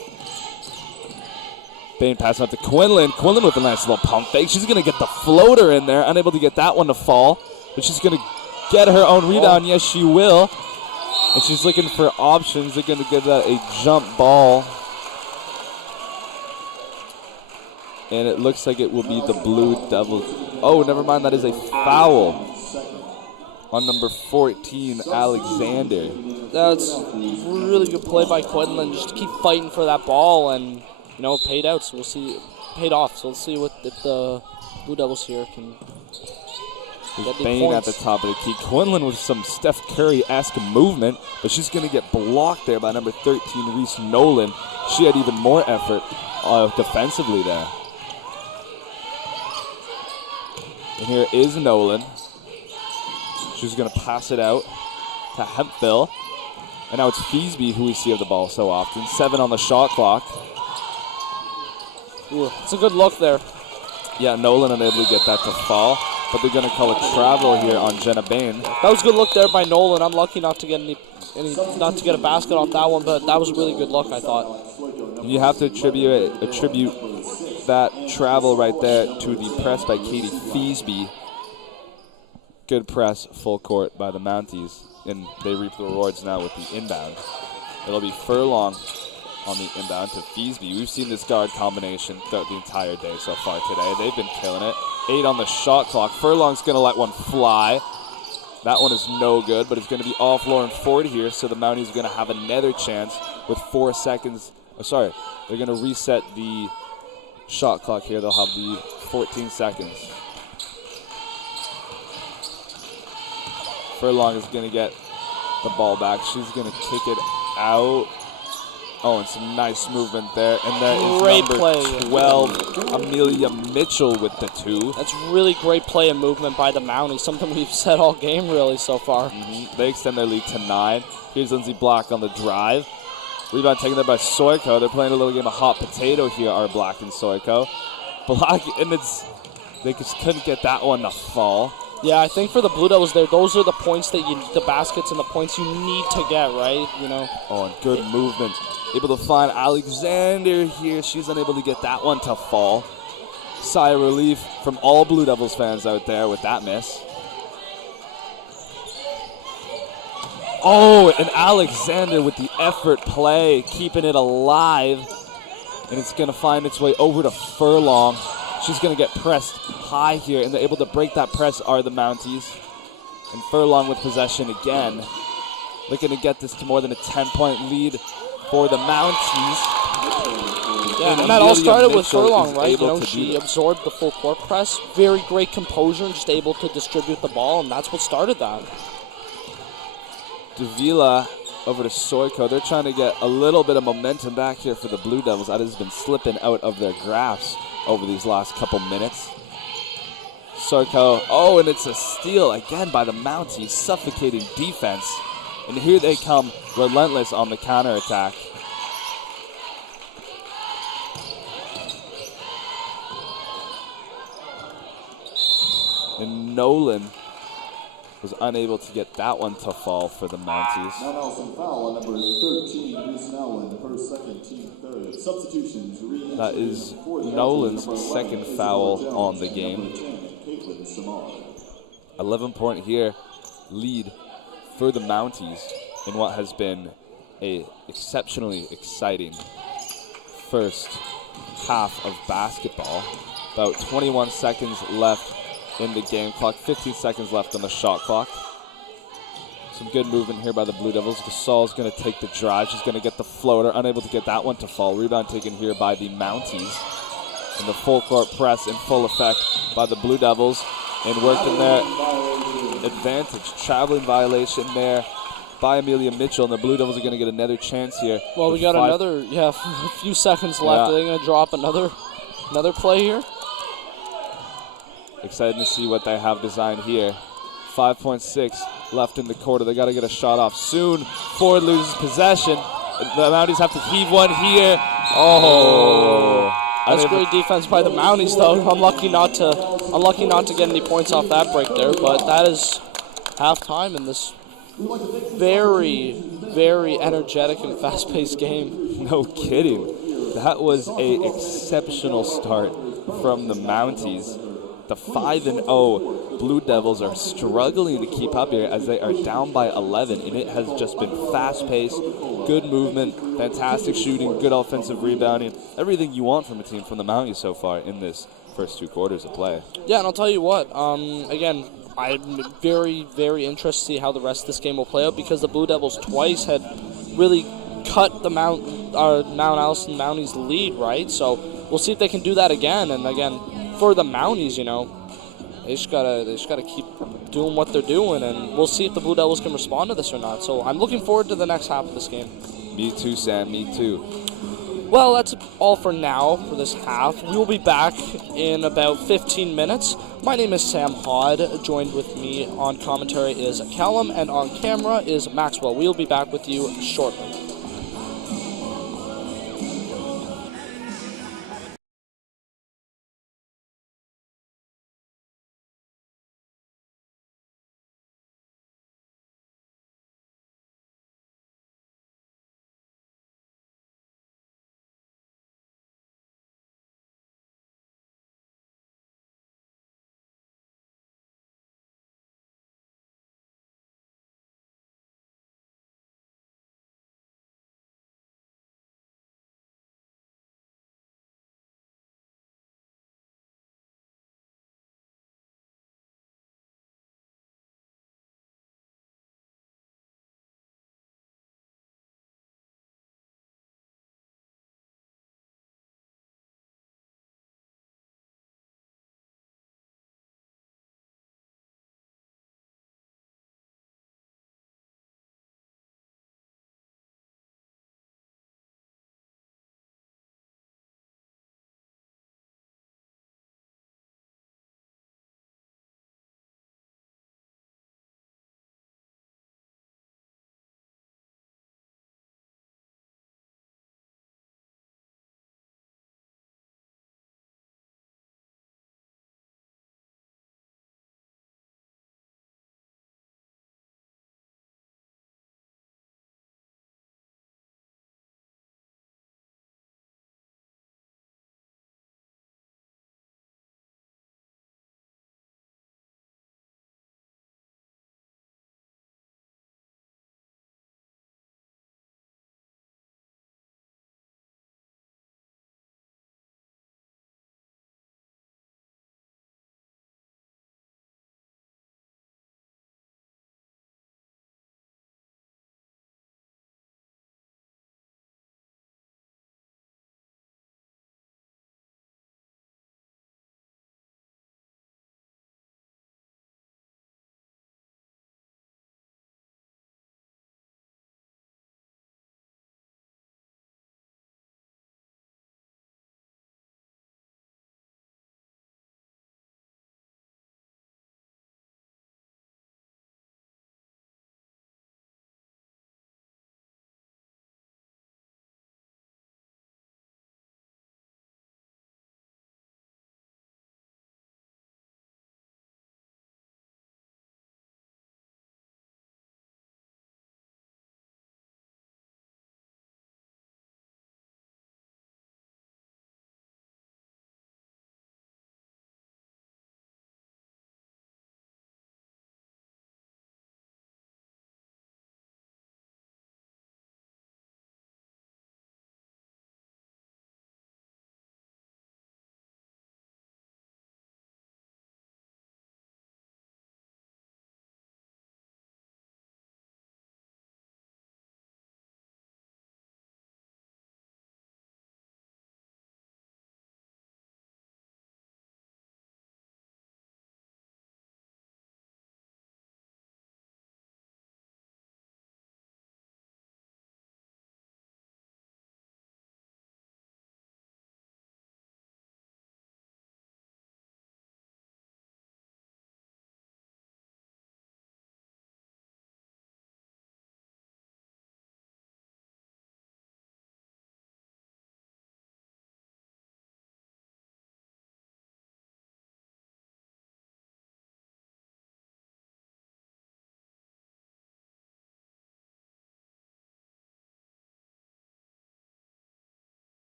Bain passing up to Quinlan. Quinlan with a nice little pump fake. She's going to get the floater in there, unable to get that one to fall, but she's going to get her own rebound. Yes, she will. And she's looking for options. They're going to give that a jump ball. And it looks like it will be the Blue Devils. Oh, never mind. That is a foul on number 14, Alexander. That's really good play by Quinlan, just to keep fighting for that ball, and it paid out. So we'll see, paid off. So let's see if the Blue Devils here can get Bain at the top of the key. Quinlan with some Steph Curry-esque movement, but she's going to get blocked there by number 13, Reese Nolan. She had even more effort defensively there. And here is Nolan. She's going to pass it out to Hemphill. And now it's Feasby who we see of the ball so often. 7 on the shot clock. Ooh, it's a good look there. Yeah, Nolan unable to get that to fall. But they're going to call a travel here on Jenna Bain. That was a good look there by Nolan. I'm lucky not to get not to get a basket off that one, but that was a really good look, I thought. You have to attribute that travel right there to the press by Katie Feasby. Good press, full court by the Mounties, and they reap the rewards now with the inbound. It'll be Furlong on the inbound to Feasby. We've seen this guard combination throughout the entire day so far today. They've been killing it. 8 on the shot clock. Furlong's going to let one fly. That one is no good, but it's going to be off Lauren Ford here, so the Mounties are going to have another chance with 4 seconds. Oh, sorry, they're going to reset the shot clock here. They'll have the 14 seconds. Furlong is going to get the ball back. She's going to kick it out. Oh, and some nice movement there. And that is great number play. 12, Amelia Mitchell with the 2. That's really great play and movement by the Mounties, something we've said all game really so far. They extend their lead to 9. Here's Lindsay Black on the drive. Rebound taken there by Soiko. They're playing a little game of hot potato here, are Black and Soiko. Black, and they just couldn't get that one to fall. Yeah, I think for the Blue Devils there, those are the points that the baskets and the points you need to get, right? You know. Oh, and good movement. Able to find Alexander here. She's unable to get that one to fall. Sigh of relief from all Blue Devils fans out there with that miss. Oh, and Alexander with the effort play, keeping it alive. And it's going to find its way over to Furlong. She's going to get pressed high here, and they're able to break that press are the Mounties. And Furlong with possession again. Looking to get this to more than a 10-point lead for the Mounties. Yeah, and that all started with Furlong, right? You know, she absorbed the full court press. Very great composure and just able to distribute the ball, and that's what started that. Davila over to Soiko. They're trying to get a little bit of momentum back here for the Blue Devils. That has been slipping out of their grasp over these last couple minutes. Soiko, oh, and it's a steal again by the Mounties, suffocating defense. And here they come, relentless on the counterattack. And Nolan was unable to get that one to fall for the Mounties. Now Nelson foul on number 13, Reese Nolan, her second, team third. Substitutions, that is Nolan's second foul on the game. 11-point here lead for the Mounties in what has been a exceptionally exciting first half of basketball. About 21 seconds left in the game clock, 15 seconds left on the shot clock. Some good movement here by the Blue Devils. Gasol's going to take the drive. She's going to get the floater, unable to get that one to fall. Rebound taken here by the Mounties. And the full court press in full effect by the Blue Devils. And working their advantage. Traveling violation there by Amelia Mitchell. And the Blue Devils are going to get another chance here. Well, we got another, a few seconds left. Are they going to drop another play here? Excited to see what they have designed here. 5.6 left in the quarter. They got to get a shot off soon. Ford loses possession. The Mounties have to heave one here. Oh, that's great defense by the Mounties, though. Unlucky not to get any points off that break there. But that is halftime in this very, very energetic and fast-paced game. No kidding. That was an exceptional start from the Mounties. The 5-0 Blue Devils are struggling to keep up here as they are down by 11, and it has just been fast-paced, good movement, fantastic shooting, good offensive rebounding, everything you want from a team from the Mounties so far in this first 2 quarters of play. Yeah, and I'll tell you what, again, I'm very, very interested to see how the rest of this game will play out because the Blue Devils twice had really cut the Mount Allison Mounties lead, right? So we'll see if they can do that again, and again, for the Mounties, they just gotta keep doing what they're doing, and we'll see if the Blue Devils can respond to this or not. So I'm looking forward to the next half of this game. Me too, Sam. Me too. Well, that's all for now for this half. We will be back in about 15 minutes. My name is Sam Hod. Joined with me on commentary is Callum, and on camera is Maxwell. We'll be back with you shortly.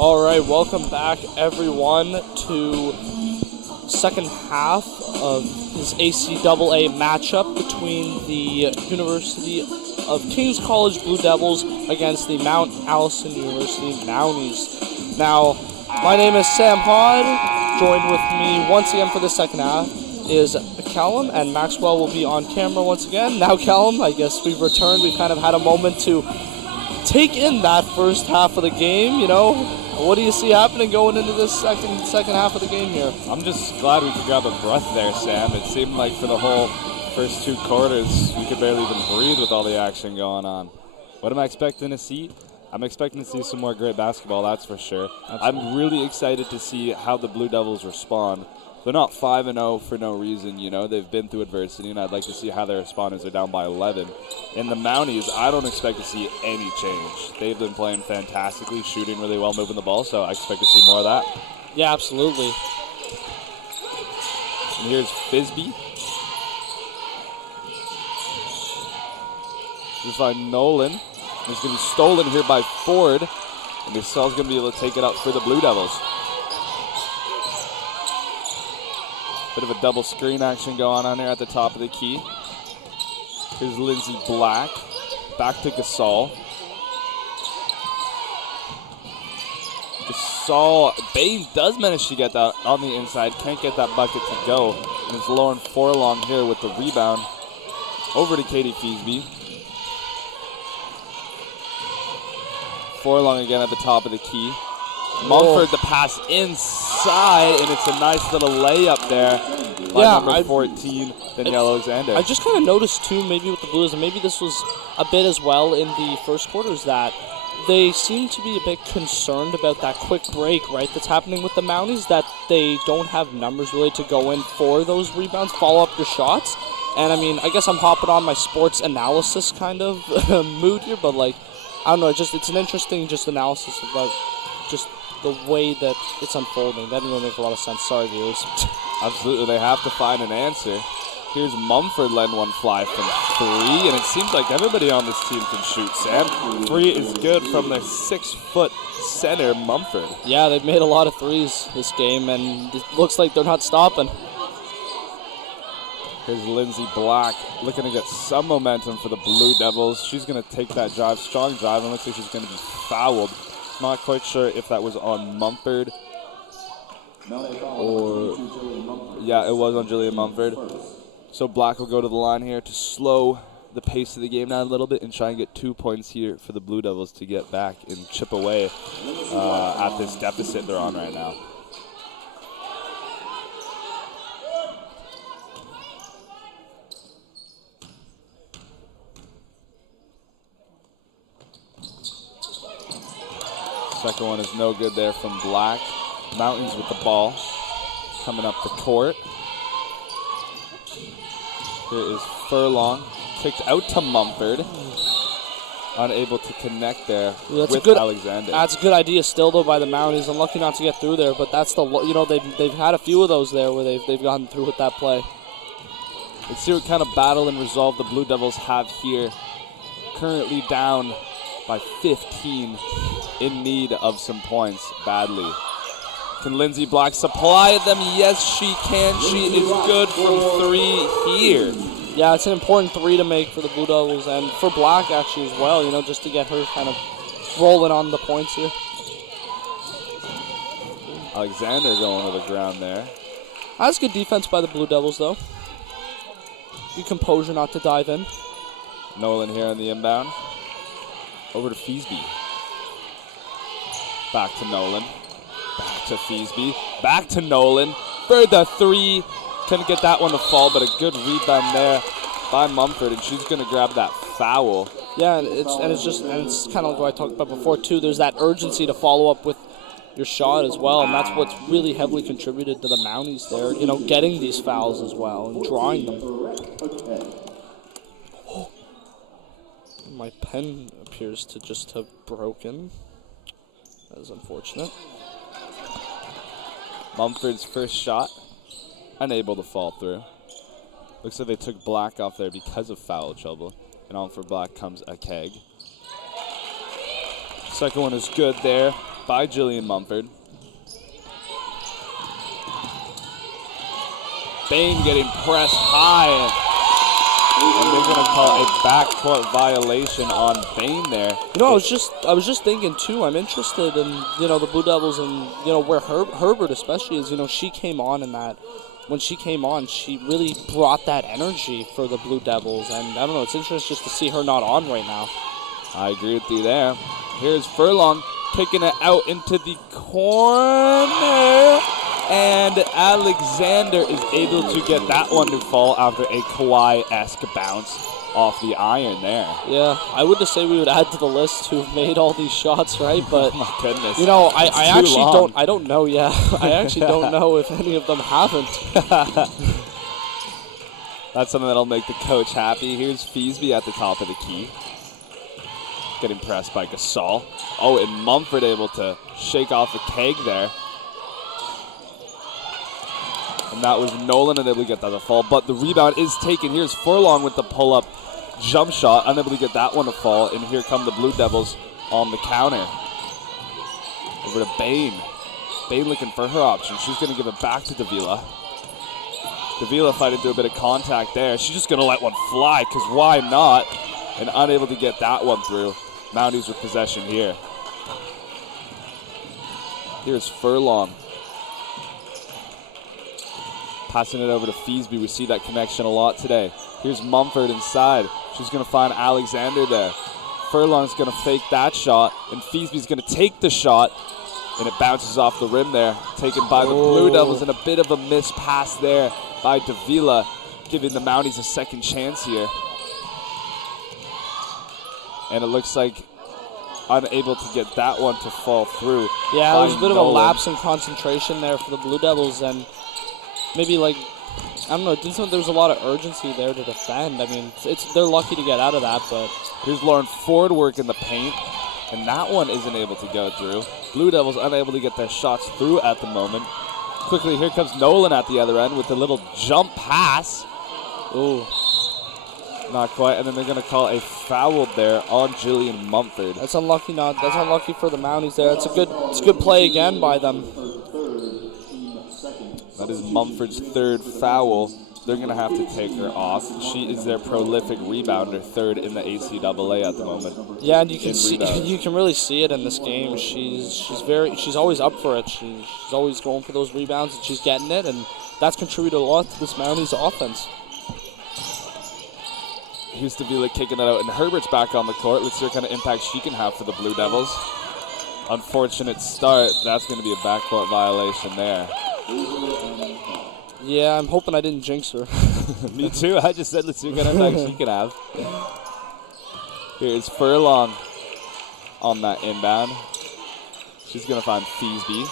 All right, welcome back, everyone, to second half of this ACAA matchup between the University of King's College Blue Devils against the Mount Allison University Mounties. Now, my name is Sam Hod. Joined with me once again for the second half is Callum, and Maxwell will be on camera once again. Now, Callum, I guess we've returned. We've kind of had a moment to take in that first half of the game, you know. What do you see happening going into this second half of the game here? I'm just glad we could grab a breath there, Sam. It seemed like for the whole first 2 quarters, we could barely even breathe with all the action going on. What am I expecting to see? I'm expecting to see some more great basketball, that's for sure. Absolutely. I'm really excited to see how the Blue Devils respond. They're not 5-0 for no reason, you know. They've been through adversity, and I'd like to see how they respond as they're down by 11. In the Mounties, I don't expect to see any change. They've been playing fantastically, shooting really well, moving the ball, so I expect to see more of that. Yeah, absolutely. And here's Fisby. Just by Nolan. It's going to be stolen here by Ford, and Gassol's going to be able to take it up for the Blue Devils. Bit of a double screen action going on here at the top of the key. Here's Lindsay Black. Back to Gassol. Gassol, Bain does manage to get that on the inside. Can't get that bucket to go. And it's Lauren Forlong here with the rebound. Over to Katie Feesby. Forlong again at the top of the key. Mumford the pass inside, and it's a nice little layup there by number 14, Danielle Alexander. I just kind of noticed, too, maybe with the Blues, and maybe this was a bit as well in the first quarters, that they seem to be a bit concerned about that quick break, right, that's happening with the Mounties, that they don't have numbers really to go in for those rebounds, follow up your shots. And, I mean, I guess I'm hopping on my sports analysis kind of mood here, but, like, I don't know, it's an interesting just analysis about just the way that it's unfolding. That didn't really make a lot of sense. Sorry, viewers. Absolutely, they have to find an answer. Here's Mumford letting one fly from 3, and it seems like everybody on this team can shoot, Sam. 3 is good from their 6-foot center, Mumford. Yeah, they've made a lot of threes this game, and it looks like they're not stopping. Here's Lindsay Black looking to get some momentum for the Blue Devils. She's going to take that drive, strong drive, and looks like she's going to be fouled. Not quite sure if that was on Mumford or, yeah, it was on Julia Mumford. So Black will go to the line here to slow the pace of the game down a little bit and try and get 2 points here for the Blue Devils to get back and chip away at this deficit they're on right now. Second one is no good there from Black. Mountains with the ball. Coming up the court. Here is Furlong. Kicked out to Mumford. Unable to connect there with Alexander. That's a good idea still, though, by the Mounties. Unlucky not to get through there, but that's they've had a few of those there where they've gotten through with that play. Let's see what kind of battle and resolve the Blue Devils have here. Currently down by 15, in need of some points badly. Can Lindsay Black supply them? Yes, she can. She is good from 3 here. Yeah, it's an important 3 to make for the Blue Devils and for Black actually as well, you know, just to get her kind of rolling on the points here. Alexander going to the ground there. That's good defense by the Blue Devils, though. Good composure not to dive in. Nolan here on the inbound. Over to Feesby. Back to Nolan. Back to Feesby. Back to Nolan. For the 3. Couldn't get that one to fall, but a good rebound there by Mumford, and she's going to grab that foul. Yeah, and it's kind of like what I talked about before too. There's that urgency to follow up with your shot as well, and that's what's really heavily contributed to the Mounties there. You know, getting these fouls as well and drawing them. Oh. My pen appears to just have broken. That is unfortunate. Mumford's first shot, unable to fall through. Looks like they took Black off there because of foul trouble. And on for Black comes a keg. Second one is good there. by Jillian Mumford. Bain getting pressed high. And they're going to call a backcourt violation on Bain there. You know, I was just thinking too. I'm interested in the Blue Devils and where Herbert especially is. She came on in that. When she came on, she really brought that energy for the Blue Devils, and I don't know. It's interesting just to see her not on right now. I agree with you there. Here's Furlong kicking it out into the corner. And Alexander is able to get that one to fall after a Kawhi-esque bounce off the iron there. Yeah, I would just say we would add to the list who've made all these shots, right? But my goodness, I actually don't know. Yeah, I actually don't know if any of them haven't. That's something that'll make the coach happy. Here's Feasby at the top of the key, getting pressed by Gasol. Oh, and Mumford able to shake off the keg there. And that was Nolan unable to get that to fall, but the rebound is taken. Here's Furlong with the pull-up jump shot, unable to get that one to fall, and here come the Blue Devils on the counter. Over to Bain. Bain looking for her option. She's going to give it back to Davila. Davila fighting through a bit of contact there. She's just going to let one fly, because why not? And unable to get that one through. Mounties with possession here. Here's Furlong. Passing it over to Feasby. We see that connection a lot today. Here's Mumford inside. She's going to find Alexander there. Furlong's going to fake that shot, and Feasby's going to take the shot, and it bounces off the rim there. Taken by the Blue Devils, and a bit of a missed pass there by Davila, giving the Mounties a second chance here. And it looks like unable to get that one to fall through. Yeah, there was a bit of a lapse in concentration there for the Blue Devils, and maybe I don't know, there was a lot of urgency there to defend. I mean, they're lucky to get out of that, but here's Lauren Ford working the paint, and that one isn't able to go through. Blue Devils unable to get their shots through at the moment. Quickly, here comes Nolan at the other end with a little jump pass. Ooh, not quite, and then they're going to call a foul there on Jillian Mumford. That's unlucky. That's unlucky for the Mounties there. It's a good play again by them. That is Mumford's third foul. They're going to have to take her off. She is their prolific rebounder, third in the ACAA at the moment. Yeah, and you can really see it in this game. She's always up for it. She's always going for those rebounds, and she's getting it, and that's contributed a lot to this Mounties offense. Here's Davila kicking it out, and Herbert's back on the court. Let's see what kind of impact she can have for the Blue Devils. Unfortunate start. That's going to be a backcourt violation there. Yeah, I'm hoping I didn't jinx her. Me too. I just said let's see what kind of impact she can have. Here's Furlong on that inbound. She's going to find Feasby.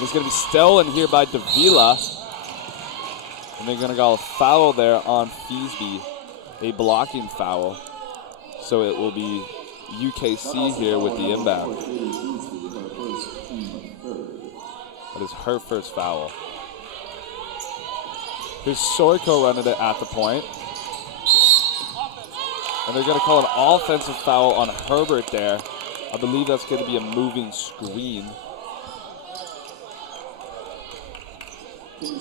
It's going to be stolen here by Davila. And they're going to call a foul there on Feasby. A blocking foul. So it will be UKC here with the inbound. That is her first foul. Here's Sorko running it at the point. And they're going to call an offensive foul on Herbert there. I believe that's going to be a moving screen.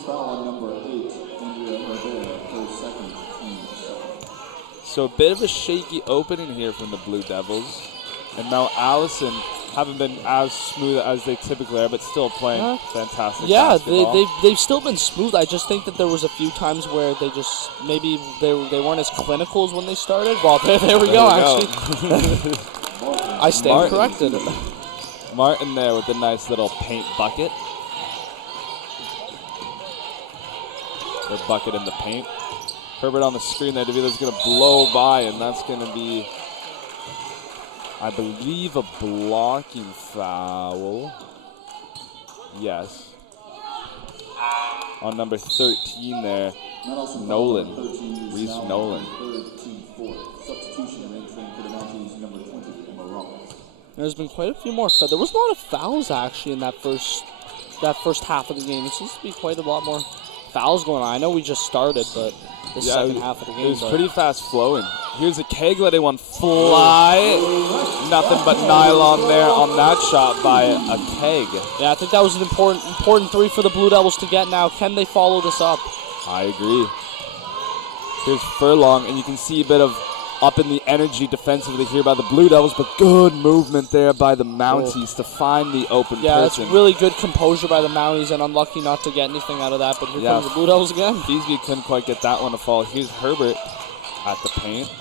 Foul on number 8, Andrea Rivera, her second team. So a bit of a shaky opening here from the Blue Devils. And now Allison haven't been as smooth as they typically are, but still playing fantastic basketball. They've still been smooth. I just think that there was a few times where they just, maybe they weren't as clinical as when they started. Well, there we go, actually. I stand corrected. Martin there with a nice little paint bucket. Their bucket in the paint. Herbert on the screen there. Davila's going to blow by, and that's going to be, I believe, a blocking foul. Yes. On number 13 there, Nolan. Reese Nolan. There's been quite a few more. There was a lot of fouls, actually, in that first half of the game. It seems to be quite a lot more fouls going on. I know we just started, but the second half of the game. It was pretty fast flowing. Here's a keg letting one fly. Nothing but nylon there on that shot by a keg. Yeah, I think that was an important three for the Blue Devils to get now. Can they follow this up? I agree. Here's Furlong, and you can see a bit of up in the energy defensively here by the Blue Devils, but good movement there by the Mounties to find the open person. Yeah, it's really good composure by the Mounties, and unlucky not to get anything out of that, but here comes the Blue Devils again. Feasby couldn't quite get that one to fall. Here's Herbert at the paint.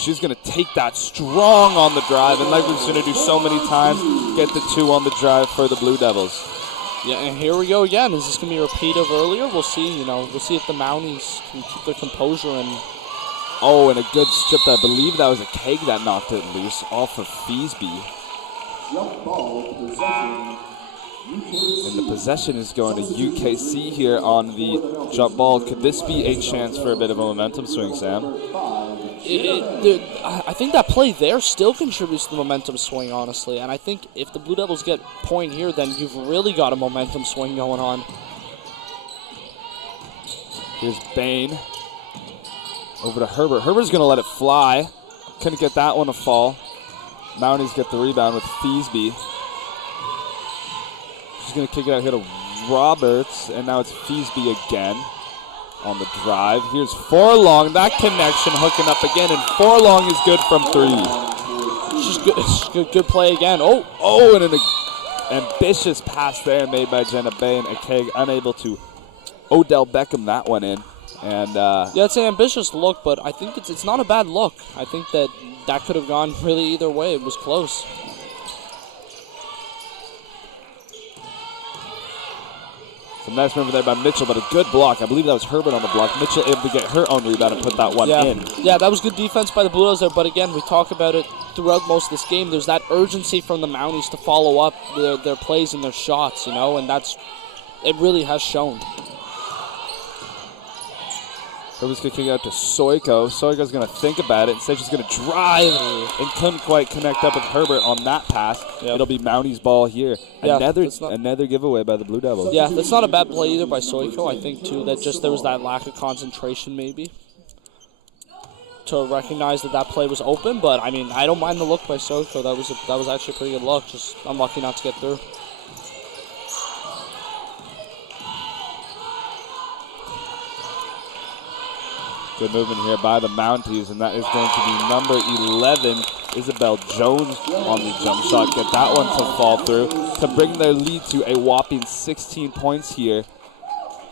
She's going to take that strong on the drive, and like we've seen her do so many times, get the 2 on the drive for the Blue Devils. Yeah, and here we go again. Is this going to be a repeat of earlier? We'll see. We'll see if the Mounties can keep their composure and. Oh, and a good strip. I believe that was a keg that knocked it loose off of Feasby. Jump ball possession. And the possession is going to UKC here on the jump ball. Could this be a chance for a bit of a momentum swing, Sam? I think that play there still contributes to the momentum swing, honestly. And I think if the Blue Devils get point here, then you've really got a momentum swing going on. Here's Bain. Over to Herbert. Herbert's going to let it fly. Couldn't get that one to fall. Mounties get the rebound with Feasby. She's going to kick it out here to Roberts, and now it's Feasby again on the drive. Here's Furlong. That connection hooking up again, and Furlong is good from 3. Just good play again. And an ambitious pass there made by Jenna Bay, and Akeg unable to Odell Beckham that one in. And yeah, it's an ambitious look, but I think it's not a bad look. I think that could have gone really either way. It was close. Some nice move there by Mitchell, but a good block. I believe that was Herbert on the block. Mitchell able to get her own rebound and put that one in. Yeah, that was good defense by the Blue Devils there, but again, we talk about it throughout most of this game. There's that urgency from the Mounties to follow up their plays and their shots, and it really has shown. Herbert's going to kick it out to Soiko. Soiko's going to think about it. Instead, she's going to drive and couldn't quite connect up with Herbert on that pass. Yep. It'll be Mounties' ball here. Yeah, another giveaway by the Blue Devils. Yeah, that's not a bad play either by Soiko. I think, too, that just there was that lack of concentration maybe to recognize that play was open. But, I mean, I don't mind the look by Soiko. That was actually a pretty good look. Just unlucky not to get through. Good movement here by the Mounties, and that is going to be number 11, Isabel Jones, on the jump shot. Get that one to fall through to bring their lead to a whopping 16 points here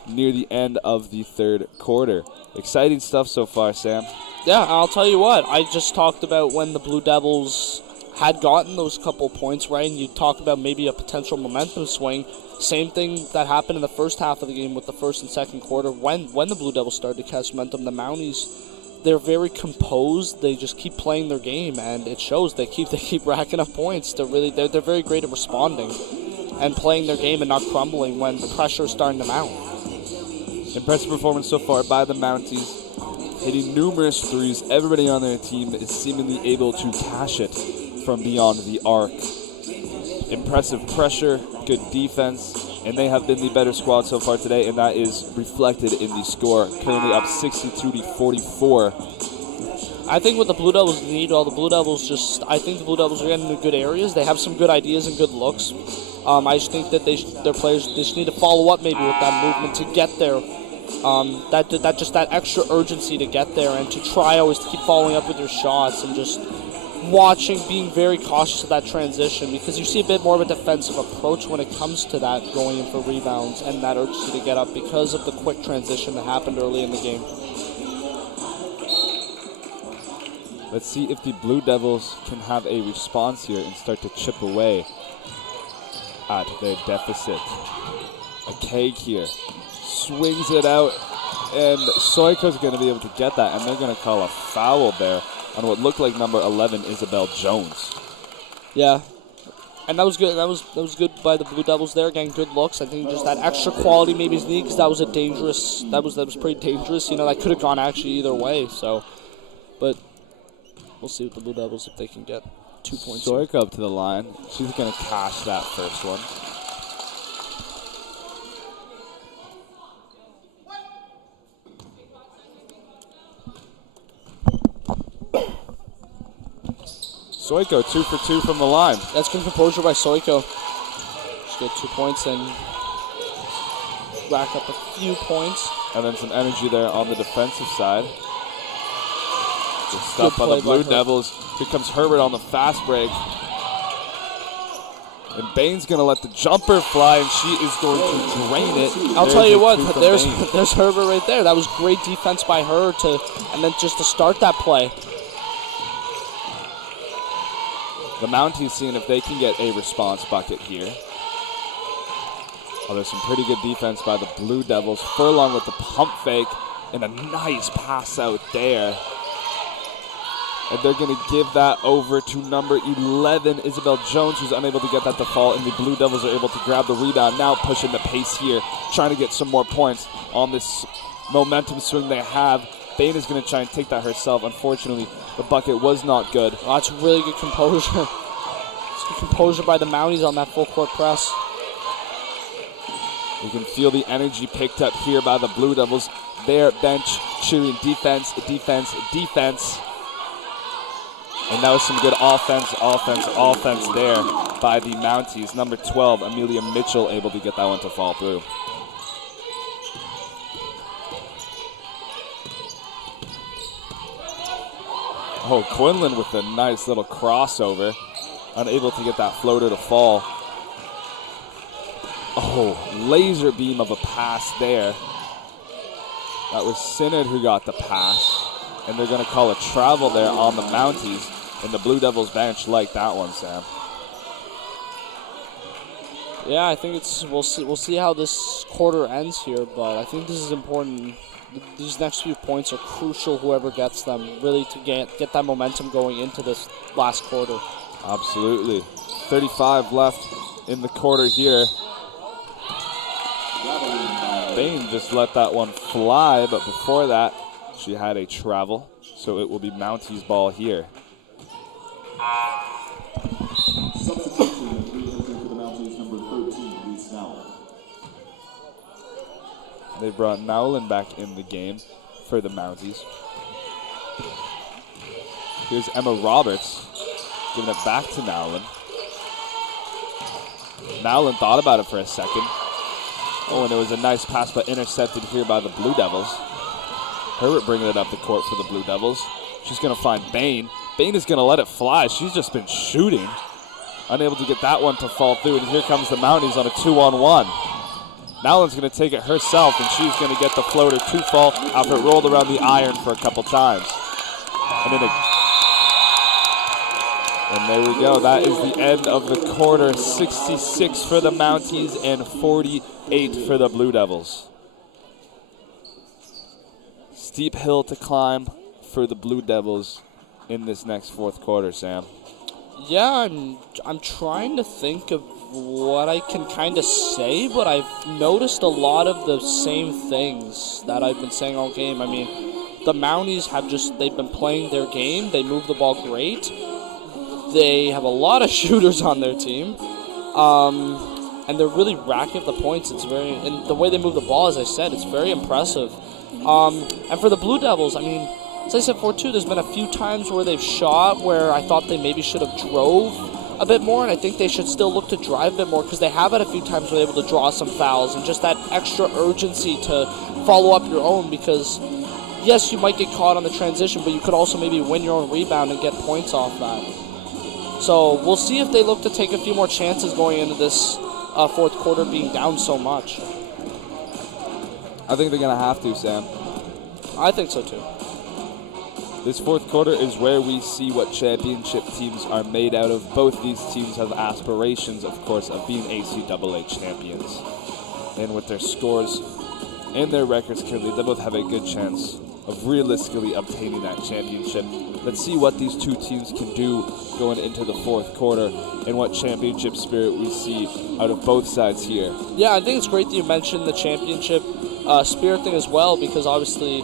near the end of the third quarter. Exciting stuff so far, Sam. Yeah, I'll tell you what. I just talked about when the Blue Devils had gotten those couple points, right, and you talk about maybe a potential momentum swing. Same thing that happened in the first half of the game with the first and second quarter. When the Blue Devils started to catch momentum, the Mounties, they're very composed. They just keep playing their game, and it shows. They keep racking up points. They're very great at responding and playing their game and not crumbling when the pressure is starting to mount. Impressive performance so far by the Mounties, hitting numerous threes. Everybody on their team is seemingly able to cash it from beyond the arc. Impressive pressure, good defense, and they have been the better squad so far today, and that is reflected in the score. Currently up 62-44. I think what the Blue Devils need, I think the Blue Devils are getting into good areas. They have some good ideas and good looks. I just think that their players just need to follow up maybe with that movement to get there. That extra urgency to get there and to try always to keep following up with your shots and just watching, being very cautious of that transition, because you see a bit more of a defensive approach when it comes to that going in for rebounds and that urgency to get up because of the quick transition that happened early in the game. Let's see if the Blue Devils can have a response here and start to chip away at their deficit. A keg here. Swings it out, and Soiko's going to be able to get that, and they're going to call a foul there on what looked like number 11, Isabel Jones. Yeah, and that was good. That was good by the Blue Devils there. Again, good looks. I think just that extra quality maybe is needed because that was a dangerous. That was pretty dangerous. That could have gone actually either way. So, but we'll see with the Blue Devils if they can get 2 points. Soiko up to the line. She's going to cash that first one. Soiko 2 for 2 from the line. That's good composure by Soiko. Just get 2 points and rack up a few points. And then some energy there on the defensive side. Good Good stuff by play the Blue by Devils. Here comes Herbert on the fast break. And Bain's going to let the jumper fly, and she is going to drain it. I'll tell you what, there's there's Herbert right there. That was great defense by her and then just to start that play. The Mounties seeing if they can get a response bucket here. Oh, there's some pretty good defense by the Blue Devils. Furlong with the pump fake and a nice pass out there. And they're going to give that over to number 11, Isabel Jones, who's unable to get that to fall. And the Blue Devils are able to grab the rebound. Now pushing the pace here, trying to get some more points on this momentum swing they have. Bain is going to try and take that herself. Unfortunately, the bucket was not good. Oh, that's really good composure. It's good composure by the Mounties on that full court press. You can feel the energy picked up here by the Blue Devils. Their bench cheering defense, defense, defense. And that was some good offense there by the Mounties. Number 12, Amelia Mitchell, able to get that one to fall through. Oh, Quinlan with a nice little crossover. Unable to get that floater to fall. Oh, laser beam of a pass there. That was Synod who got the pass. And they're going to call a travel there on the Mounties. And the Blue Devils bench like that one, Sam. Yeah, I think we'll see how this quarter ends here, but I think this is important. These next few points are crucial, whoever gets them, really to get that momentum going into this last quarter. Absolutely. 35 left in the quarter here. Bain just let that one fly, but before that, she had a travel, so it will be Mounties' ball here. Substitution for the Mounties, number 13, Reese Nowlin. They brought Nowlin back in the game for the Mounties. Here's Emma Roberts giving it back to Nowlin. Nowlin thought about it for a second. Oh, and it was a nice pass, but intercepted here by the Blue Devils. Herbert bringing it up the court for the Blue Devils. She's going to find Bain. Bain is going to let it fly. She's just been shooting. Unable to get that one to fall through, and here comes the Mounties on a 2-on-1. Nowlin's going to take it herself, and she's going to get the floater to fall after it rolled around the iron for a couple times. And there we go. That is the end of the quarter. 66 for the Mounties and 48 for the Blue Devils. Steep hill to climb for the Blue Devils in this next fourth quarter, Sam. Yeah, I'm trying to think of what I can kind of say, but I've noticed a lot of the same things that I've been saying all game. I mean, the Mounties they've been playing their game. They move the ball great. They have a lot of shooters on their team. And they're really racking up the points. And the way they move the ball, as I said, it's very impressive. And for the Blue Devils, I mean, as I said before too, there's been a few times where they've shot where I thought they maybe should have drove a bit more, and I think they should still look to drive a bit more because they have had a few times where they're able to draw some fouls and just that extra urgency to follow up your own because, yes, you might get caught on the transition, but you could also maybe win your own rebound and get points off that. So we'll see if they look to take a few more chances going into this fourth quarter being down so much. I think they're going to have to, Sam. I think so too. This fourth quarter is where we see what championship teams are made out of. Both these teams have aspirations, of course, of being ACAA champions. And with their scores and their records currently, they both have a good chance of realistically obtaining that championship. Let's see what these two teams can do going into the fourth quarter and what championship spirit we see out of both sides here. Yeah, I think it's great that you mentioned the championship spirit thing as well because obviously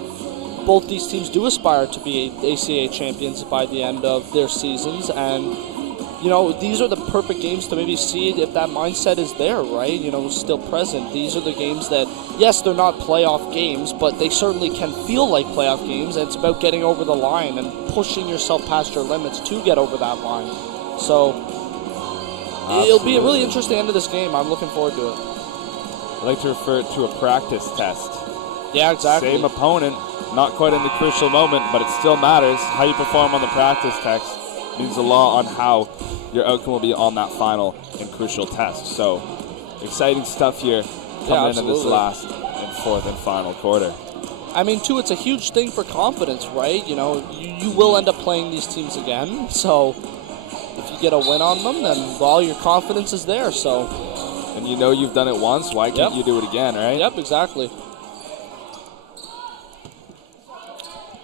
both these teams do aspire to be ACAA champions by the end of their seasons, and you know, these are the perfect games to maybe see if that mindset is there, right? You know, still present. These are the games that, yes, they're not playoff games, but they certainly can feel like playoff games. And it's about getting over the line and pushing yourself past your limits to get over that line. So it'll be a really interesting end of this game. I'm looking forward to it. I like to refer to a practice test. Yeah, exactly. Same opponent, not quite in the crucial moment, but it still matters. How you perform on the practice test means a lot on how your outcome will be on that final and crucial test. So, exciting stuff here coming into this last and fourth and final quarter. I mean, too, it's a huge thing for confidence, right? You know, you will end up playing these teams again. So, if you get a win on them, then, well, your confidence is there. So, and you know you've done it once. Why can't you do it again, right? Yep, exactly.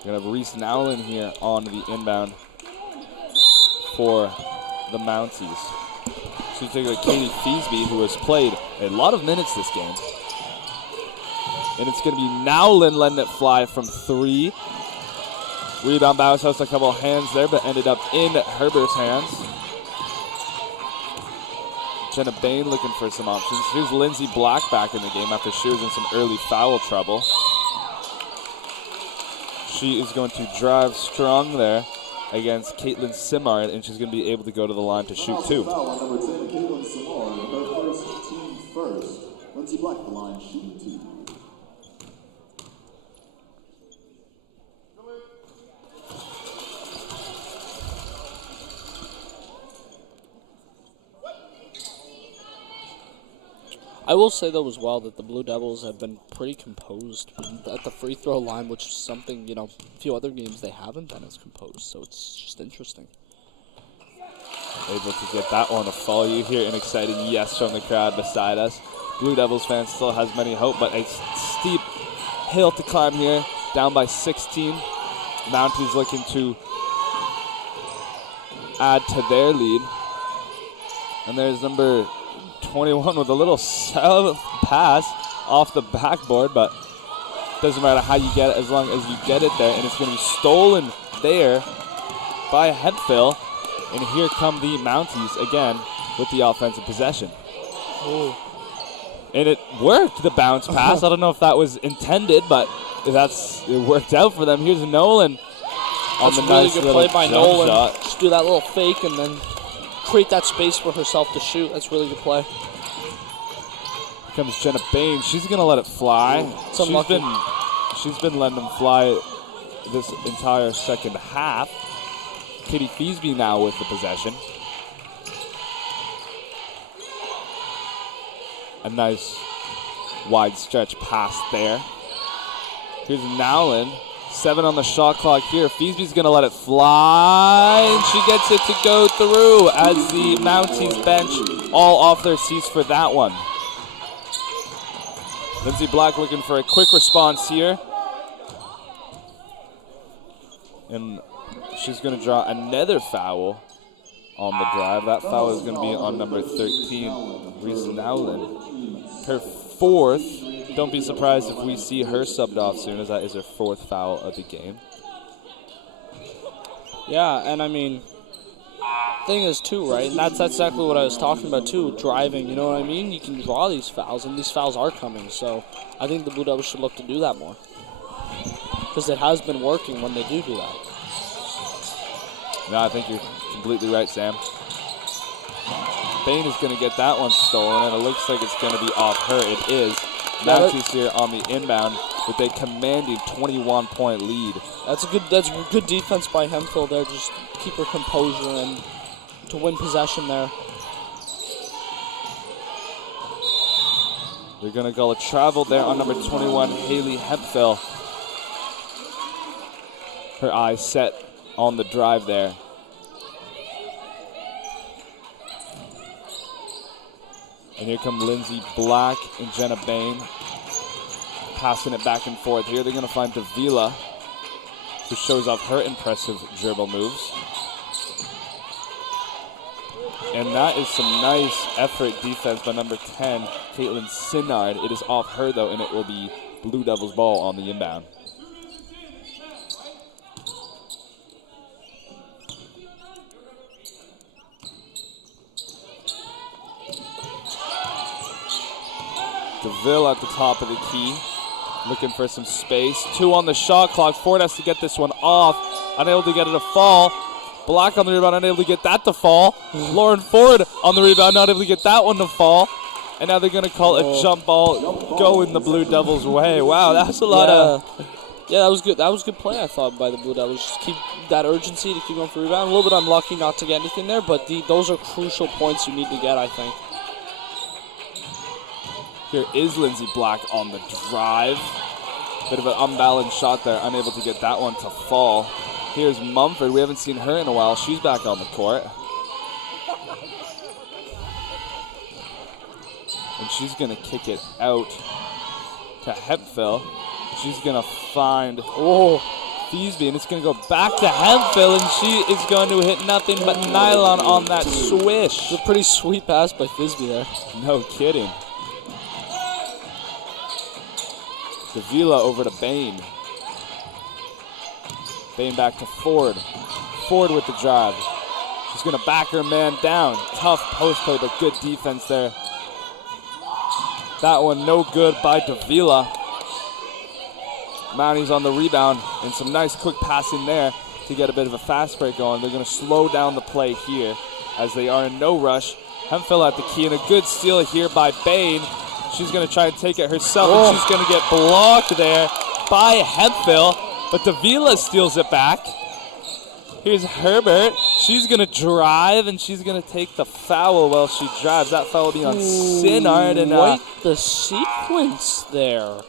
We're going to have Reese Nowlin here on the inbound for the Mounties. She's taking Katie Feasby, who has played a lot of minutes this game. And it's going to be Nowlin letting it fly from 3. Rebound bounce house, a couple of hands there, but ended up in Herbert's hands. Jenna Bain looking for some options. Here's Lindsay Black back in the game after she was in some early foul trouble. She is going to drive strong there against Caitlin Simard, and she's going to be able to go to the line to shoot 2. Foul on number 10, Caitlin Simard, her first, team first. Lindsay Black, the line, shooting 2. I will say, though, as well, that the Blue Devils have been pretty composed at the free throw line, which is something, you know, a few other games they haven't been as composed, so it's just interesting. Able to get that one to fall. You hear an excited yes from the crowd beside us. Blue Devils fans still has many hope, but a steep hill to climb here, down by 16. Mounties looking to add to their lead. And there's number 21 with a little pass off the backboard, but doesn't matter how you get it as long as you get it there, and it's going to be stolen there by Hemphill. And here come the Mounties again with the offensive possession. Ooh. And it worked, the bounce pass. I don't know if that was intended, but it worked out for them. Here's Nolan on the really nice good little play by jump Nolan. shot. Just do that little fake and then create that space for herself to shoot. That's really good play. Here comes Jenna Bain. She's going to let it fly. She's been letting them fly this entire second half. Katie Feasby now with the possession. A nice wide stretch pass there. Here's Nowlin. 7 on the shot clock here. Feasby's going to let it fly, and she gets it to go through as the Mounties bench all off their seats for that one. Lindsay Black looking for a quick response here. And she's going to draw another foul on the drive. That foul is going to be on number 13, Reese Nowlin. Her 4th. Don't be surprised if we see her subbed off soon, as that is her 4th foul of the game. Yeah, and I mean, thing is too, right? And that's exactly what I was talking about too, driving, you know what I mean? You can draw these fouls, and these fouls are coming, so I think the Blue Devils should look to do that more. Because it has been working when they do that. No, I think you're completely right, Sam. Bain is going to get that one stolen, and it looks like it's going to be off her. It is. Mounties here on the inbound with a commanding 21-point lead. That's good defense by Hemphill there. Just keep her composure and to win possession there. They're going to go a travel there on number 21, Haley Hemphill. Her eyes set on the drive there. And here come Lindsay Black and Jenna Bain. Passing it back and forth here. They're going to find Davila, who shows off her impressive dribble moves. And that is some nice effort defense by number 10, Caitlin Sinard. It is off her, though, and it will be Blue Devils ball on the inbound. DeVille at the top of the key, looking for some space. 2 on the shot clock. Ford has to get this one off. Unable to get it to fall. Black on the rebound, unable to get that to fall. Lauren Ford on the rebound, not able to get that one to fall. And now they're going to call a jump ball going the Blue Devils' way. Wow, that was a lot of... Yeah, that was good. That was good play, I thought, by the Blue Devils. Just keep that urgency to keep going for rebound. A little bit unlucky not to get anything there, but those are crucial points you need to get, I think. Here is Lindsay Black on the drive. Bit of an unbalanced shot there, unable to get that one to fall. Here's Mumford. We haven't seen her in a while. She's back on the court. And she's going to kick it out to Hemphill. She's going to find Thiesby, and it's going to go back to Hemphill, and she is going to hit nothing but nylon on that swish. It's a pretty sweet pass by Thiesby there. No kidding. Davila over to Bain. Bain back to Ford. Ford with the drive. She's going to back her man down. Tough post play, but good defense there. That one no good by Davila. Mounties on the rebound, and some nice quick passing there to get a bit of a fast break going. They're going to slow down the play here as they are in no rush. Hemphill at the key, and a good steal here by Bain. She's going to try and take it herself, and she's going to get blocked there by Hemphill, but Davila steals it back. Here's Herbert. She's going to drive, and she's going to take the foul while she drives. That foul will be on Sinard. And quite the sequence there.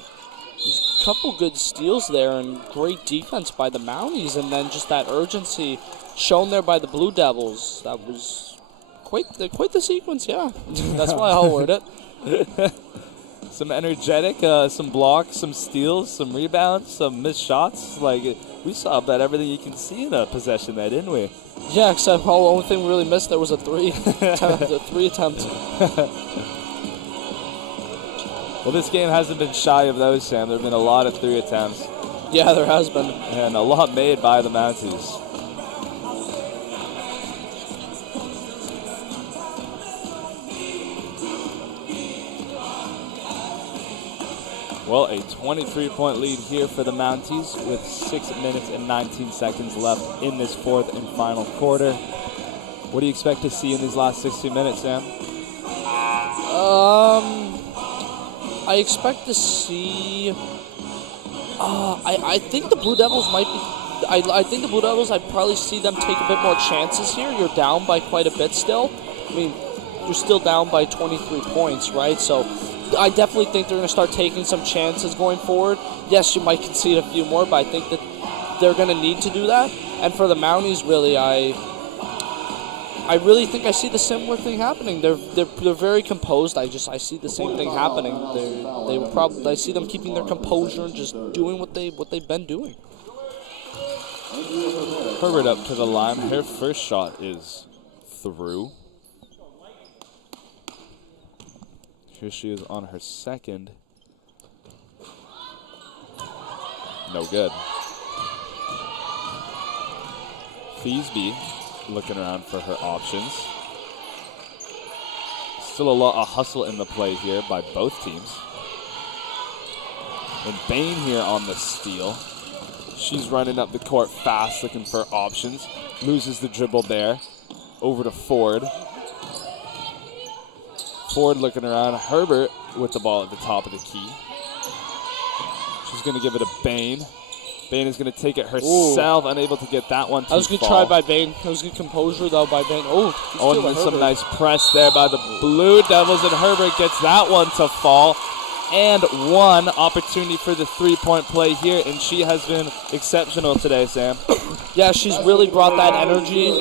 There's a couple good steals there and great defense by the Mounties, and then just that urgency shown there by the Blue Devils. That was quite the sequence, yeah. That's why I'll word it. Some energetic, some blocks, some steals, some rebounds, some missed shots. Like, we saw about everything you can see in a possession there, didn't we? Yeah, except the only thing we really missed there was a three attempt. Well, this game hasn't been shy of those, Sam. There have been a lot of 3 attempts. Yeah, there has been. And a lot made by the Mounties. Well, a 23-point lead here for the Mounties with 6 minutes and 19 seconds left in this 4th and final quarter. What do you expect to see in these last 60 minutes, Sam? I expect to see. I think the Blue Devils might be. I think the Blue Devils. I probably see them take a bit more chances here. You're down by quite a bit still. I mean, you're still down by 23 points, right? So, I definitely think they're going to start taking some chances going forward. Yes, you might concede a few more, but I think that they're going to need to do that. And for the Mounties, really, I really think I see the similar thing happening. They're very composed. I see the same thing happening. I see them keeping their composure and just doing what they've been doing. Herbert up to the line. Her first shot is through. Here she is on her second. No good. Thiesby looking around for her options. Still a lot of hustle in the play here by both teams. And Bain here on the steal. She's running up the court fast looking for options. Loses the dribble there. Over to Ford. Ford looking around. Herbert with the ball at the top of the key. She's going to give it to Bain. Bain is going to take it herself, unable to get that one to fall. That was a good try by Bain. That was good composure, though, by Bain. And some nice press there by the Blue Devils, and Herbert gets that one to fall. And one opportunity for the three-point play here, and she has been exceptional today, Sam. Yeah, she's really brought that energy,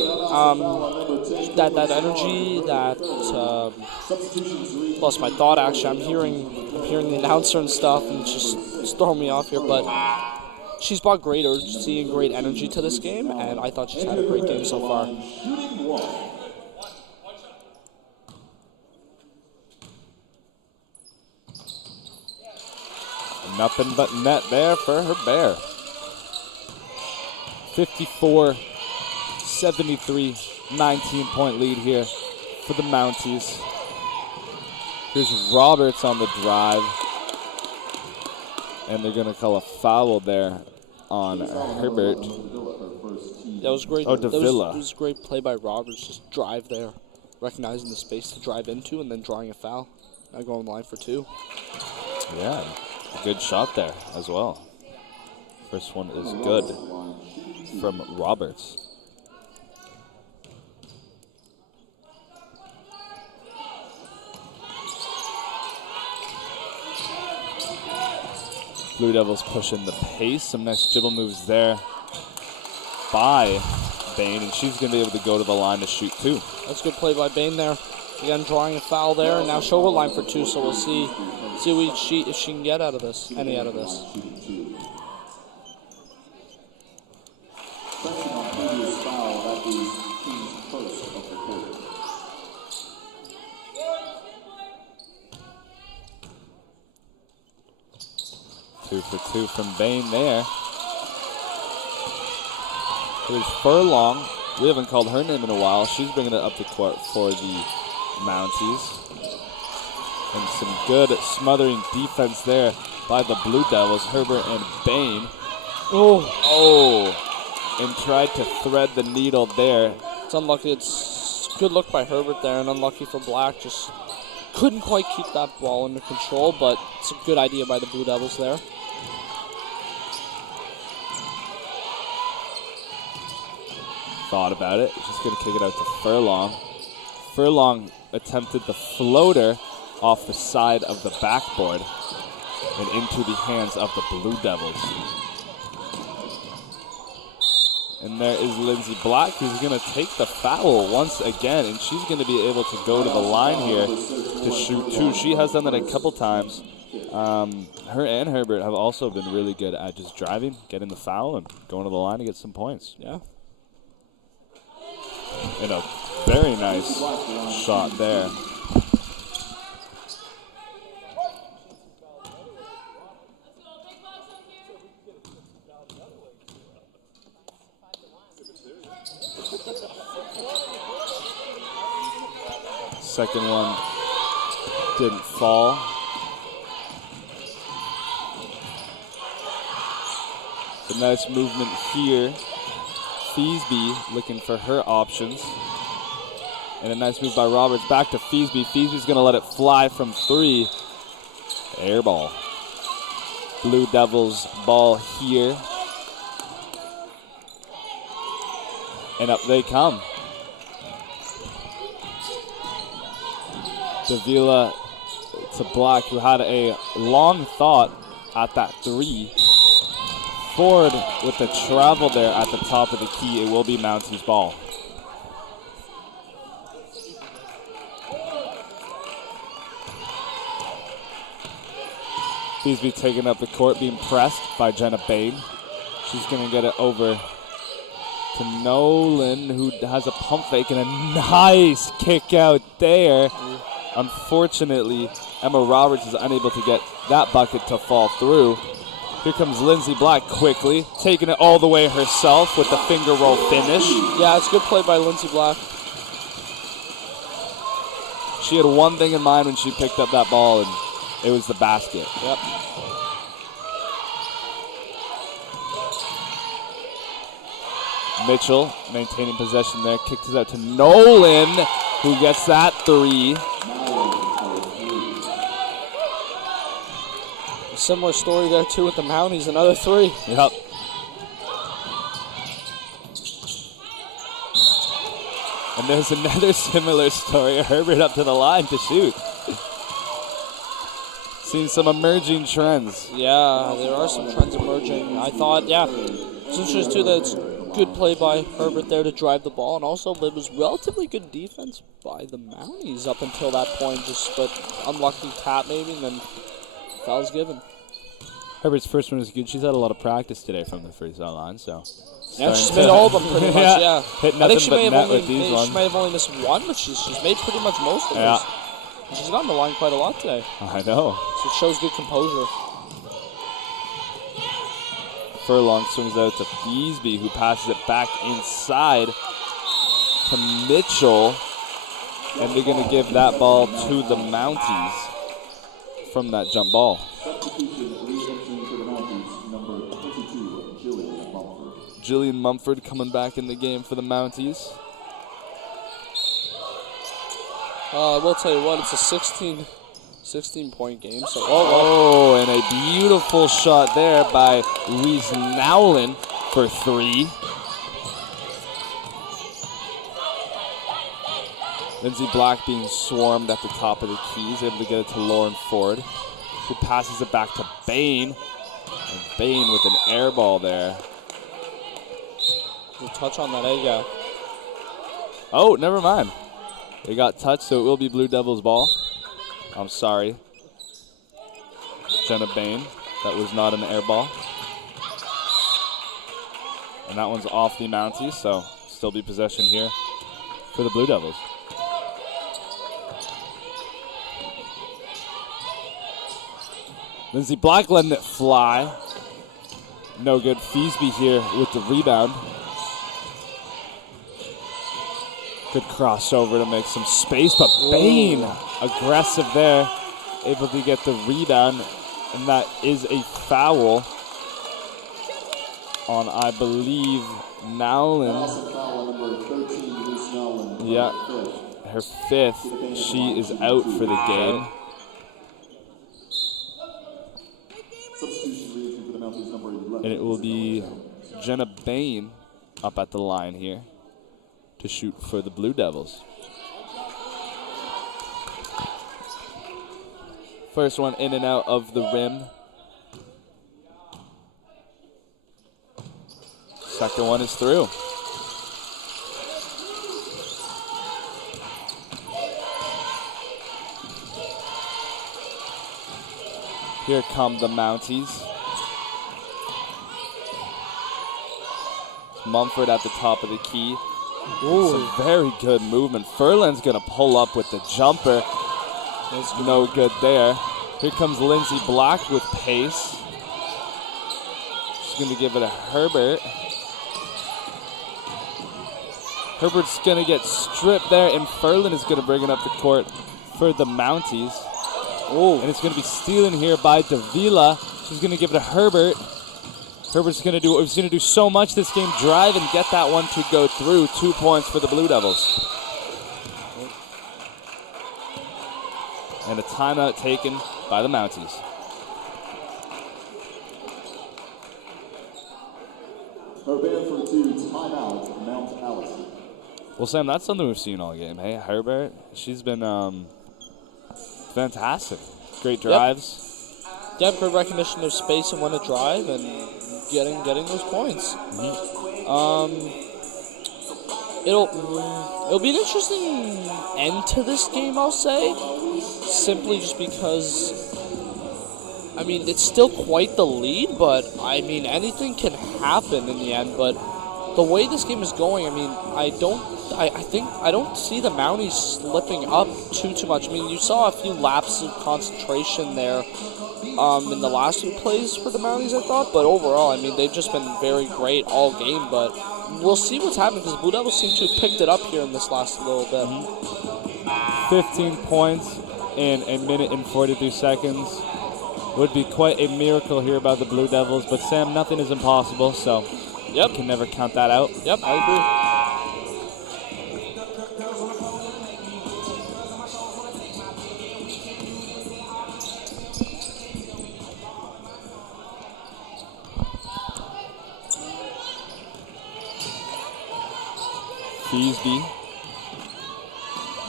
lost my thought, actually. I'm hearing the announcer and stuff, and it's throwing me off here, but she's brought great urgency and great energy to this game, and I thought she's had a great game so far. Nothing but net there for her Bear. 54-73, 19-point lead here for the Mounties. Here's Roberts on the drive. And they're going to call a foul there on Herbert. That was great. Oh, Davila. That was a great play by Roberts. Just drive there, recognizing the space to drive into, and then drawing a foul. Now going line for 2. Yeah, a good shot there as well. First one is good from Roberts. Blue Devils pushing the pace. Some nice dribble moves there by Bain, and she's going to be able to go to the line to shoot 2. That's a good play by Bain there. Again, drawing a foul there, and now she'll go line for 2. So we'll see if she can get out of this, any out of this. Two for 2 from Bain there. Here's Furlong. We haven't called her name in a while. She's bringing it up the court for the Mounties. And some good smothering defense there by the Blue Devils, Herbert and Bain. Oh, and tried to thread the needle there. It's unlucky. It's a good look by Herbert there, and unlucky for Black. Just couldn't quite keep that ball under control, but it's a good idea by the Blue Devils there. Thought about it. Just going to kick it out to Furlong. Furlong attempted the floater off the side of the backboard and into the hands of the Blue Devils. And there is Lindsay Black, who's going to take the foul once again, and she's going to be able to go to the line here to shoot 2. She has done that a couple times. Her and Herbert have also been really good at just driving, getting the foul, and going to the line to get some points. Yeah. And a very nice shot there. Second one didn't fall. A nice movement here. Feasby looking for her options. And a nice move by Roberts. Back to Feasby. Feasby's going to let it fly from 3. Air ball. Blue Devils ball here. And up they come. Davila to Black, who had a long thought at that 3. Ford with the travel there at the top of the key. It will be Mounties' ball. Feasby taking up the court, being pressed by Jenna Bain. She's going to get it over to Nolan, who has a pump fake and a nice kick out there. Unfortunately, Emma Roberts is unable to get that bucket to fall through. Here comes Lindsay Black quickly, taking it all the way herself with the finger roll finish. Yeah, it's a good play by Lindsay Black. She had one thing in mind when she picked up that ball, and it was the basket. Yep. Mitchell maintaining possession there, kicks it out to Nolan, who gets that 3. Similar story there too with the Mounties, another 3. Yep. And there's another similar story. Herbert up to the line to shoot. Seen some emerging trends. Yeah, there are some trends emerging. I thought, yeah, it's interesting too that it's good play by Herbert there to drive the ball, and also it was relatively good defense by the Mounties up until that point, but unlucky tap maybe, and then foul's given. Herbert's first one was good. She's had a lot of practice today from the free throw line, so. Yeah, she's made all of them pretty much, yeah. Hit I nothing think she but may, net have only, with these ones. she may have only missed one, but she's made pretty much most of those. She's gotten the line quite a lot today. I know. So it shows good composure. Furlong swings out to Feasby, who passes it back inside to Mitchell. And they're going to give that ball to the Mounties from that jump ball. Substitution, re-entering for the Mounties, number 22, Jillian Mumford. Jillian Mumford coming back in the game for the Mounties. I will tell you what, it's a 16-point game. So and a beautiful shot there by Louise Nowlin for 3. Lindsay Black being swarmed at the top of the key. He's able to get it to Lauren Ford, who passes it back to Bain. And Bain with an air ball there. We'll touch on that, yeah. Oh, never mind. They got touched, so it will be Blue Devils ball. I'm sorry. Jenna Bain. That was not an air ball. And that one's off the Mounties, so still be possession here for the Blue Devils. Lindsay Black letting it fly. No good. Feasby here with the rebound. Good crossover to make some space, but Bain aggressive there. Able to get the rebound, and that is a foul on, I believe, Nowlin. Foul number 13, Louise Nowlin. Yeah, her 5th. She is out for the game. Substitution, re-entering for the Mounties, number 11. And it will be Jenna Bain up at the line here to shoot for the Blue Devils. First one in and out of the rim. Second one is through. Here come the Mounties. Mumford at the top of the key. Some very good movement. Furlan's going to pull up with the jumper. No good there. Here comes Lindsay Black with pace. She's going to give it to Herbert. Herbert's going to get stripped there, and Furlan is going to bring it up the court for the Mounties. And it's going to be stealing here by Davila. She's going to give it to Herbert. Herbert's going to do what he's going to do so much this game, drive and get that one to go through. 2 points for the Blue Devils. And a timeout taken by the Mounties. Herbert for 2, timeout, Mount Allison. Well, Sam, that's something we've seen all game. Hey, Herbert, she's been fantastic. Great drives. Yep, good recognition of space and when to drive and getting those points. It'll be an interesting end to this game, I'll say, simply just because, I mean, it's still quite the lead, but I mean, anything can happen in the end. But the way this game is going, I mean, I don't see the Mounties slipping up too much. I mean, you saw a few laps of concentration there in the last few plays for the Mounties, I thought. But overall, I mean, they've just been very great all game. But we'll see what's happening because Blue Devils seem to have picked it up here in this last little bit. 15 points in a minute and 42 seconds. Would be quite a miracle here by the Blue Devils. But, Sam, nothing is impossible, so you can never count that out. Yep, I agree. Feasby.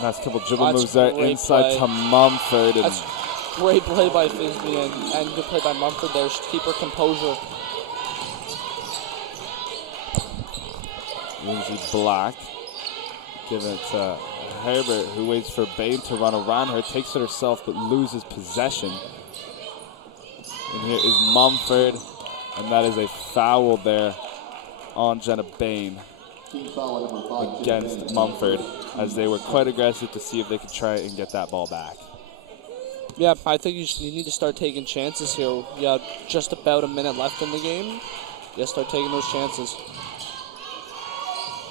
Nice couple dribble moves there inside to Mumford. And that's great play by Feasby and good play by Mumford there to keep her composure. Lindsay Black. Give it to Herbert, who waits for Bain to run around her. Takes it herself, but loses possession. And here is Mumford. And that is a foul there on Jenna Bain against Mumford, as they were quite aggressive to see if they could try and get that ball back. Yeah, I think you need to start taking chances here. You got just about a minute left in the game. You start taking those chances.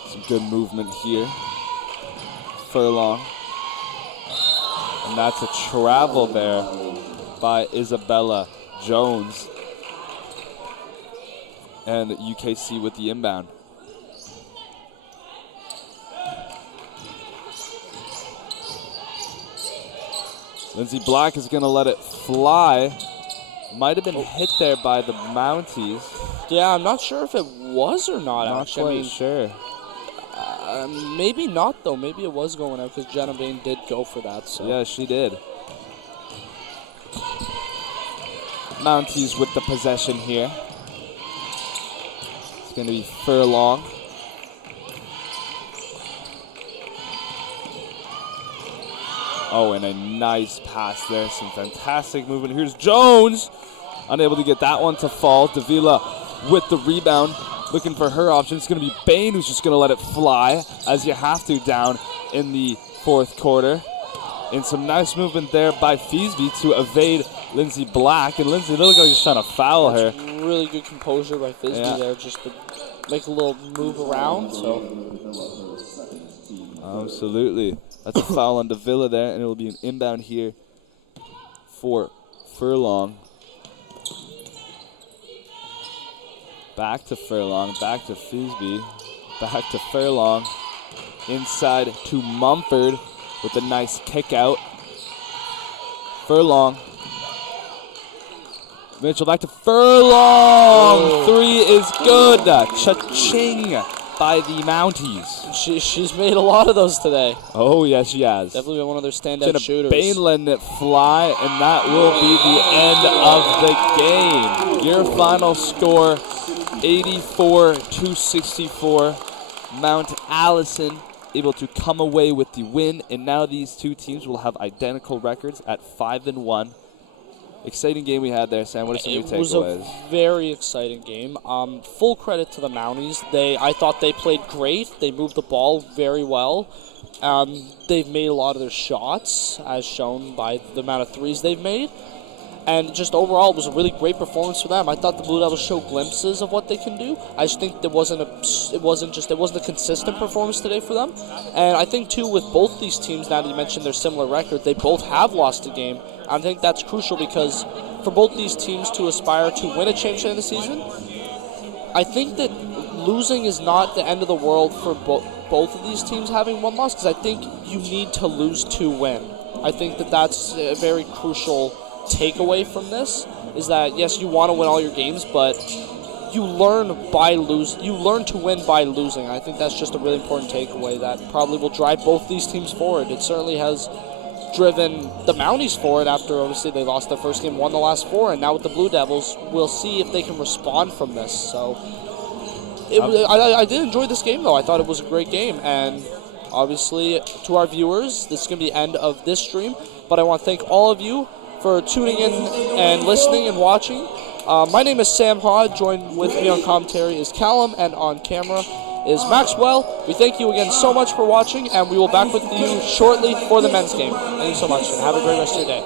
Some good movement here. Furlong And that's a travel there by Isabella Jones. And UKC with the inbound. Lindsay Black is going to let it fly. Might have been hit there by the Mounties. Yeah, I'm not sure if it was or not. Not actually. quite sure. Maybe not, though. Maybe it was going out because Jenna Bain did go for that. So. Yeah, she did. Mounties with the possession here. It's going to be Furlong. Oh, and a nice pass there. Some fantastic movement. Here's Jones. Unable to get that one to fall. Davila with the rebound. Looking for her option. It's going to be Bain who's just going to let it fly, as you have to down in the fourth quarter. And some nice movement there by Feasby to evade Lindsay Black. And Lindsay looked like he's trying to foul her. Really good composure by Feasby there, just to make a little move around. So. Absolutely. That's a foul on Davila there, and it will be an inbound here for Furlong. Back to Furlong, back to Feasby, back to Furlong. Inside to Mumford with a nice kick out. Furlong. Mitchell back to Furlong. Three is good. Cha-ching by the Mounties. She's made a lot of those today. Oh, yes, she has. Definitely one of their standout shooters. Bain letting it fly, and that will be the end of the game. Your final score, 84-64. Mount Allison able to come away with the win, and now these two teams will have identical records at 5-1. Exciting game we had there, Sam. What are some of your takeaways? It was a very exciting game. Full credit to the Mounties. I thought they played great. They moved the ball very well. They've made a lot of their shots, as shown by the amount of threes they've made. And just overall, it was a really great performance for them. I thought the Blue Devils showed glimpses of what they can do. I just think it wasn't a consistent performance today for them. And I think too, with both these teams, now that you mentioned their similar record, they both have lost a game. I think that's crucial because for both these teams to aspire to win a championship in the season, I think that losing is not the end of the world for both of these teams having one loss, because I think you need to lose to win. I think that that's a very crucial takeaway from this, is that yes, you want to win all your games, but you learn to win by losing. I think that's just a really important takeaway that probably will drive both these teams forward. It certainly has driven the Mounties forward after obviously they lost their first game, won the last four, and now with the Blue Devils, we'll see if they can respond from this. So I did enjoy this game though. I thought it was a great game, and obviously to our viewers, this is going to be the end of this stream, but I want to thank all of you for tuning in and listening and watching. My name is Sam Hod. Joined with me on commentary is Callum, and on camera is Maxwell. We thank you again so much for watching, and we will back with you shortly for the men's game. Thank you so much, and have a great rest of your day.